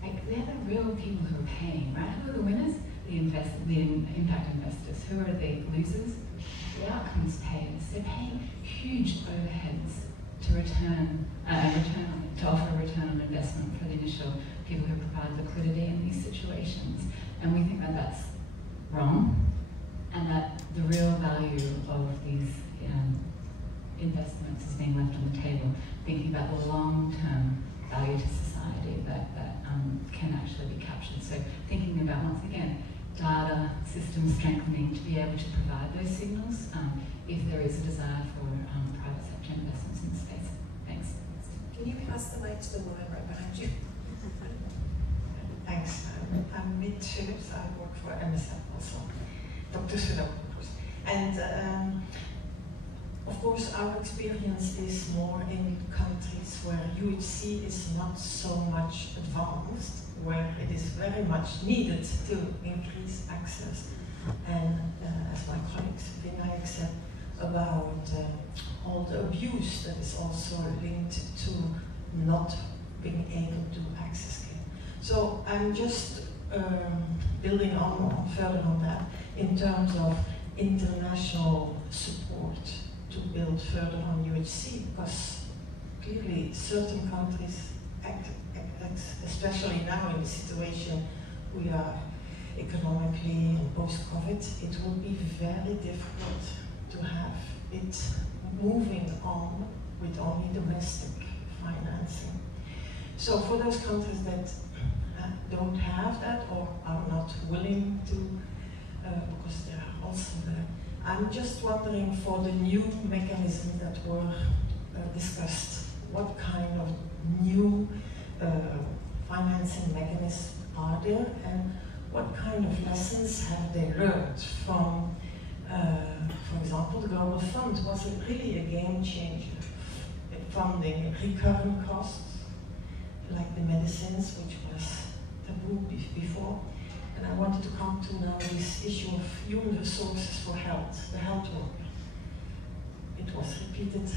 like they're the real people who are paying, right? Who are the winners? The impact investors. Who are the losers? The outcomes payers. They're paying huge overheads to offer a return on investment for the initial people who provide liquidity in these situations. And we think that that's wrong, and that the real value of these investments is being left on the table, thinking about the long-term value to society that can actually be captured. So thinking about, once again, data, system strengthening to be able to provide those signals if there is a desire for private sector investments in the space. Thanks. Can you pass the mic to the woman right behind you? Thanks. I'm Mit Phillips. I work for MSF also. Dr. Phillips. And of course, our experience is more in countries where UHC is not so much advanced, where it is very much needed to increase access. And as my colleague Vinayak said, about all the abuse that is also linked to not being able to access care. So I'm just building on further on that in terms of international support to build further on UHC, because clearly certain countries especially now in the situation we are economically and post-COVID, it will be very difficult to have it moving on with only domestic financing. So for those countries that don't have that or are not willing to, because they are also there, I'm just wondering for the new mechanisms that were discussed, what kind of new financing mechanisms are there, and what kind of lessons have they learned from, for example, the Global Fund? Was it really a game changer in funding recurrent costs, like the medicines, which was taboo before? And I wanted to come to now this issue of human resources for health, the health worker. It was repeated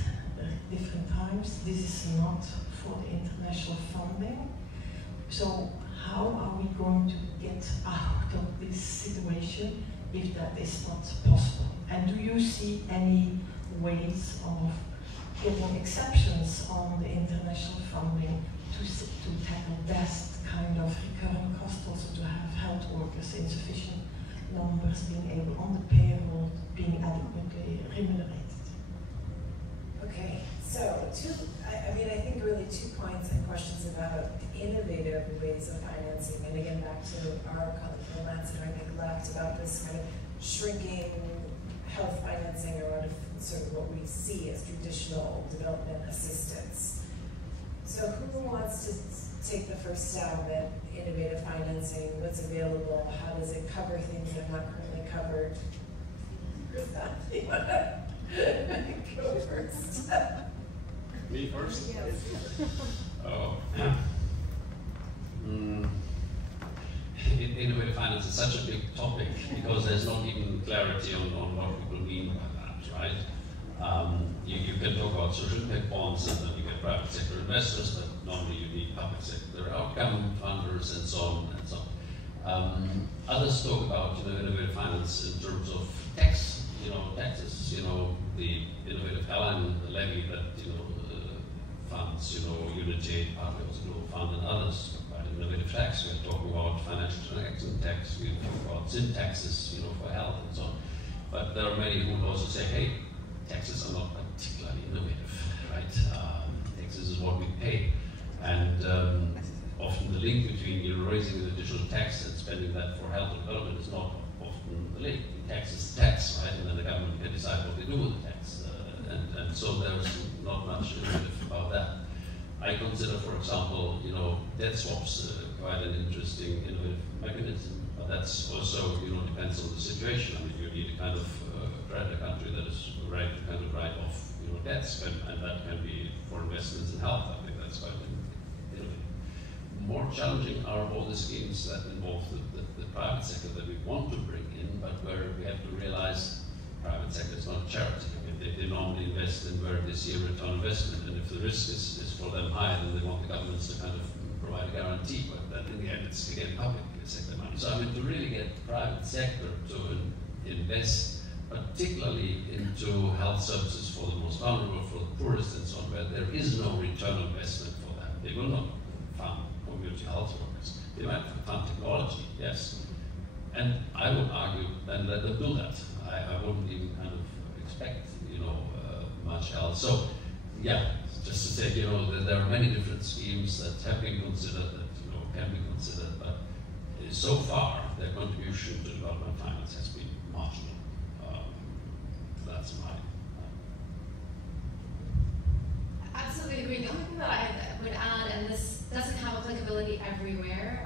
different times. This is not for the international funding. So how are we going to get out of this situation if that is not possible? And do you see any ways of getting exceptions on the international funding to tackle that kind of recurring cost, also to have health workers in sufficient numbers being able on the payroll, being adequately remunerated? Okay, so I think really 2 points and questions about innovative ways of financing. And again, back to our colleague from Lancet, I think left about this kind of shrinking health financing or out of sort of what we see as traditional development assistance. So who wants to take the first stab at innovative financing? What's available? How does it cover things that are not currently covered? You want to go first? Me? Me first? Yes. Oh. Innovative finance is such a big topic because there's not even clarity on what people mean by that, right? You can talk about social impact bonds and then you get private sector investors, but normally you need public sector outcome funders and so on and so on. Others talk about innovative finance in terms of taxes, the innovative airline levy that funds, Unity, partly also Global Fund and others. About innovative tax, we're talking about financial transaction tax, we're talking about sin taxes, for health and so on. But there are many who also say, hey, taxes are not particularly innovative, right? Taxes is what we pay. And often the link between raising an additional tax and spending that for health and development is not often the link. The tax is tax, right? And then the government can decide what they do with the tax. And so there's not much innovative about that. I consider, for example, debt swaps quite an interesting innovative mechanism. But that's also, depends on the situation. I mean, you need a kind of credit country that is ready to kind of write off, debts, and that can be for investments in health. I think that's quite innovative. More challenging are all the schemes that involve the private sector that we want to bring in, but where we have to realize private sector is not charity. I mean, they normally invest in where they see a return on investment, and if the risk is for them high, then they want the governments to kind of provide a guarantee, but then in the end it's again public sector money. So I mean, to really get the private sector to invest particularly into health services for the most vulnerable, for the poorest and so on, where there is no return on investment for them. They will not fund community health workers. They might fund technology, yes. And I would argue then let them do that. I wouldn't even kind of expect, much else. So, yeah, just to say, that there are many different schemes that have been considered, that, can be considered, but so far, their contribution to development finance has been marginal. That's my... Absolutely agree. The only thing that I would add, and this doesn't have applicability everywhere,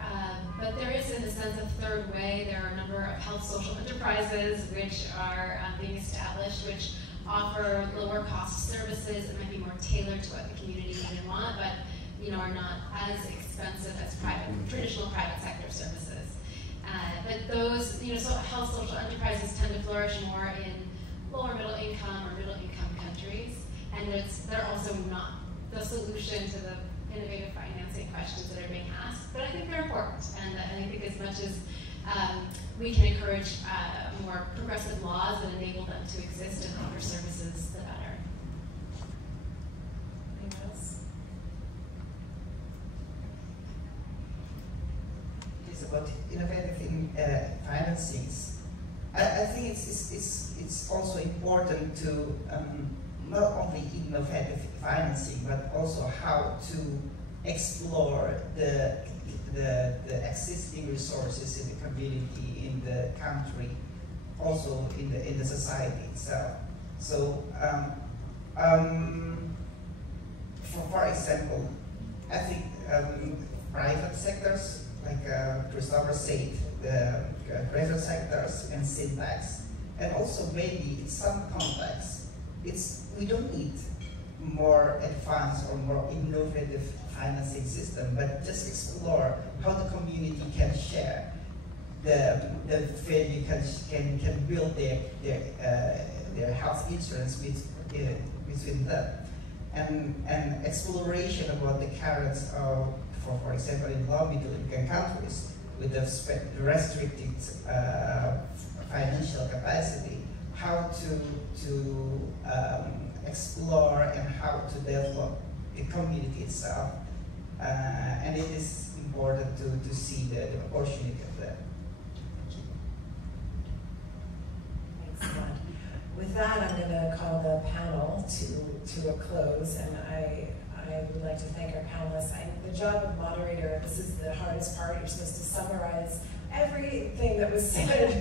but there is, in a sense, a third way. There are a number of health social enterprises which are being established, which offer lower cost services that might be more tailored to what the community may want, but are not as expensive as traditional private sector services. But those, so health social enterprises tend to flourish more in lower middle income or middle income countries, and they're also not the solution to the innovative financing questions that are being asked, but I think they're important, and I think as much as we can encourage more progressive laws that enable them to exist and offer services, the better. Anyone else? It's about innovative financings. I think it's also important to not only innovative financing, but also how to explore the existing resources in the community, in the country, also in the society itself. So, for example, I think private sectors, like Christopher said, the private sectors and syntax, and also maybe in some contexts, we don't need more advanced or more innovative financing system, but just explore how the community can share the value, can build their health insurance between them, and exploration about the currents of, for example, in low middle income countries with the restricted financial capacity, how to explore and how to develop the community itself. And it is important to see the opportunity of that. Thanks a lot. With that, I'm going to call the panel to a close, and I would like to thank our panelists. The job of moderator, this is the hardest part. You're supposed to summarize everything that was said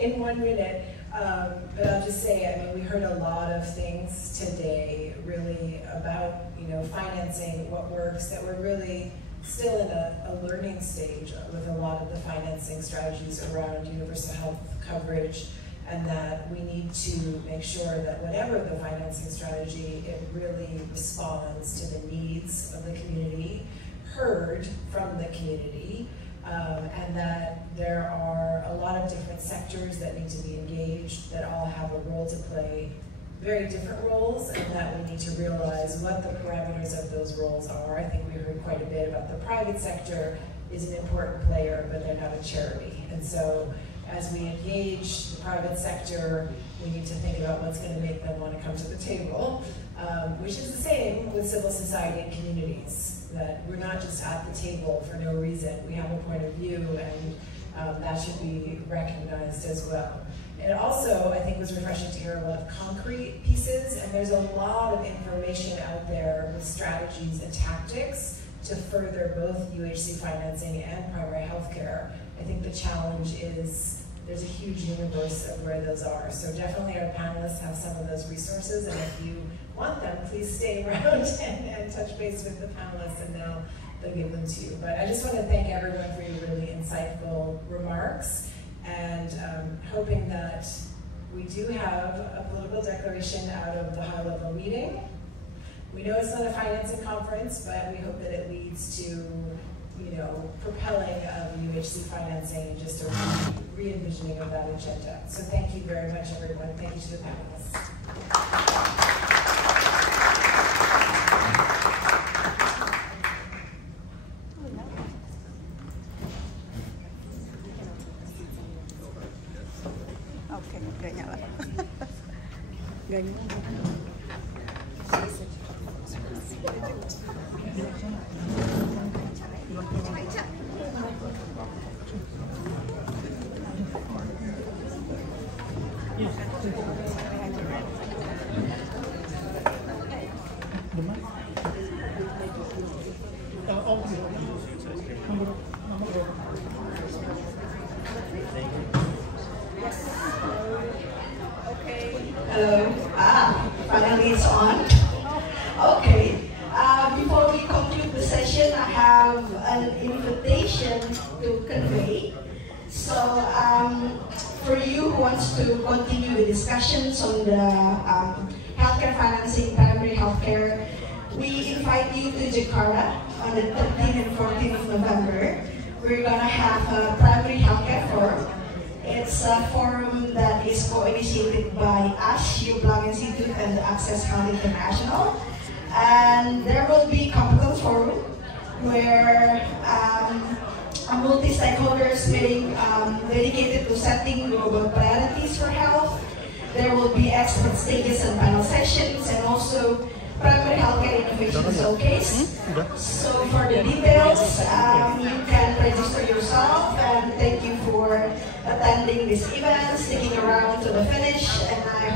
in 1 minute. But I'll just say, we heard a lot of things today, really about financing, what works, that we're really still in a learning stage with a lot of the financing strategies around universal health coverage and that we need to make sure that whatever the financing strategy, it really responds to the needs of the community, heard from the community, and that there are a lot of different sectors that need to be engaged that all have a role to play, very different roles, and that we need to realize what the parameters of those roles are. I think we heard quite a bit about the private sector is an important player, but they're not a charity. And so as we engage the private sector, we need to think about what's going to make them want to come to the table, which is the same with civil society and communities, that we're not just at the table for no reason. We have a point of view, and that should be recognized as well. It also, I think, was refreshing to hear a lot of concrete pieces, and there's a lot of information out there with strategies and tactics to further both UHC financing and primary health care. I think the challenge is there's a huge universe of where those are. So definitely our panelists have some of those resources, and if you want them, please stay around and touch base with the panelists, and they'll give them to you. But I just want to thank everyone for your really insightful remarks, and hoping that we do have a political declaration out of the high-level meeting. We know it's not a financing conference, but we hope that it leads to, you know, propelling of UHC financing and just a re-envisioning of that agenda. So thank you very much, everyone. Thank you to the panelists. Finally it's on. Okay. Before we conclude the session, I have an invitation to convey. So for you who wants to continue the discussions on the healthcare financing, primary healthcare, we invite you to Jakarta on the 13th and 14th of November. We're going to have a primary healthcare forum. It's a forum that is co-initiated by us, Joep Lange Institute, and Access Health International. And there will be competence forum where a multi-stakeholders meeting dedicated to setting global priorities for health. There will be expert stages and panel sessions, and also primary healthcare innovation showcase. So for the details, you can register yourself, and thank you for attending this event, sticking around to the finish, and I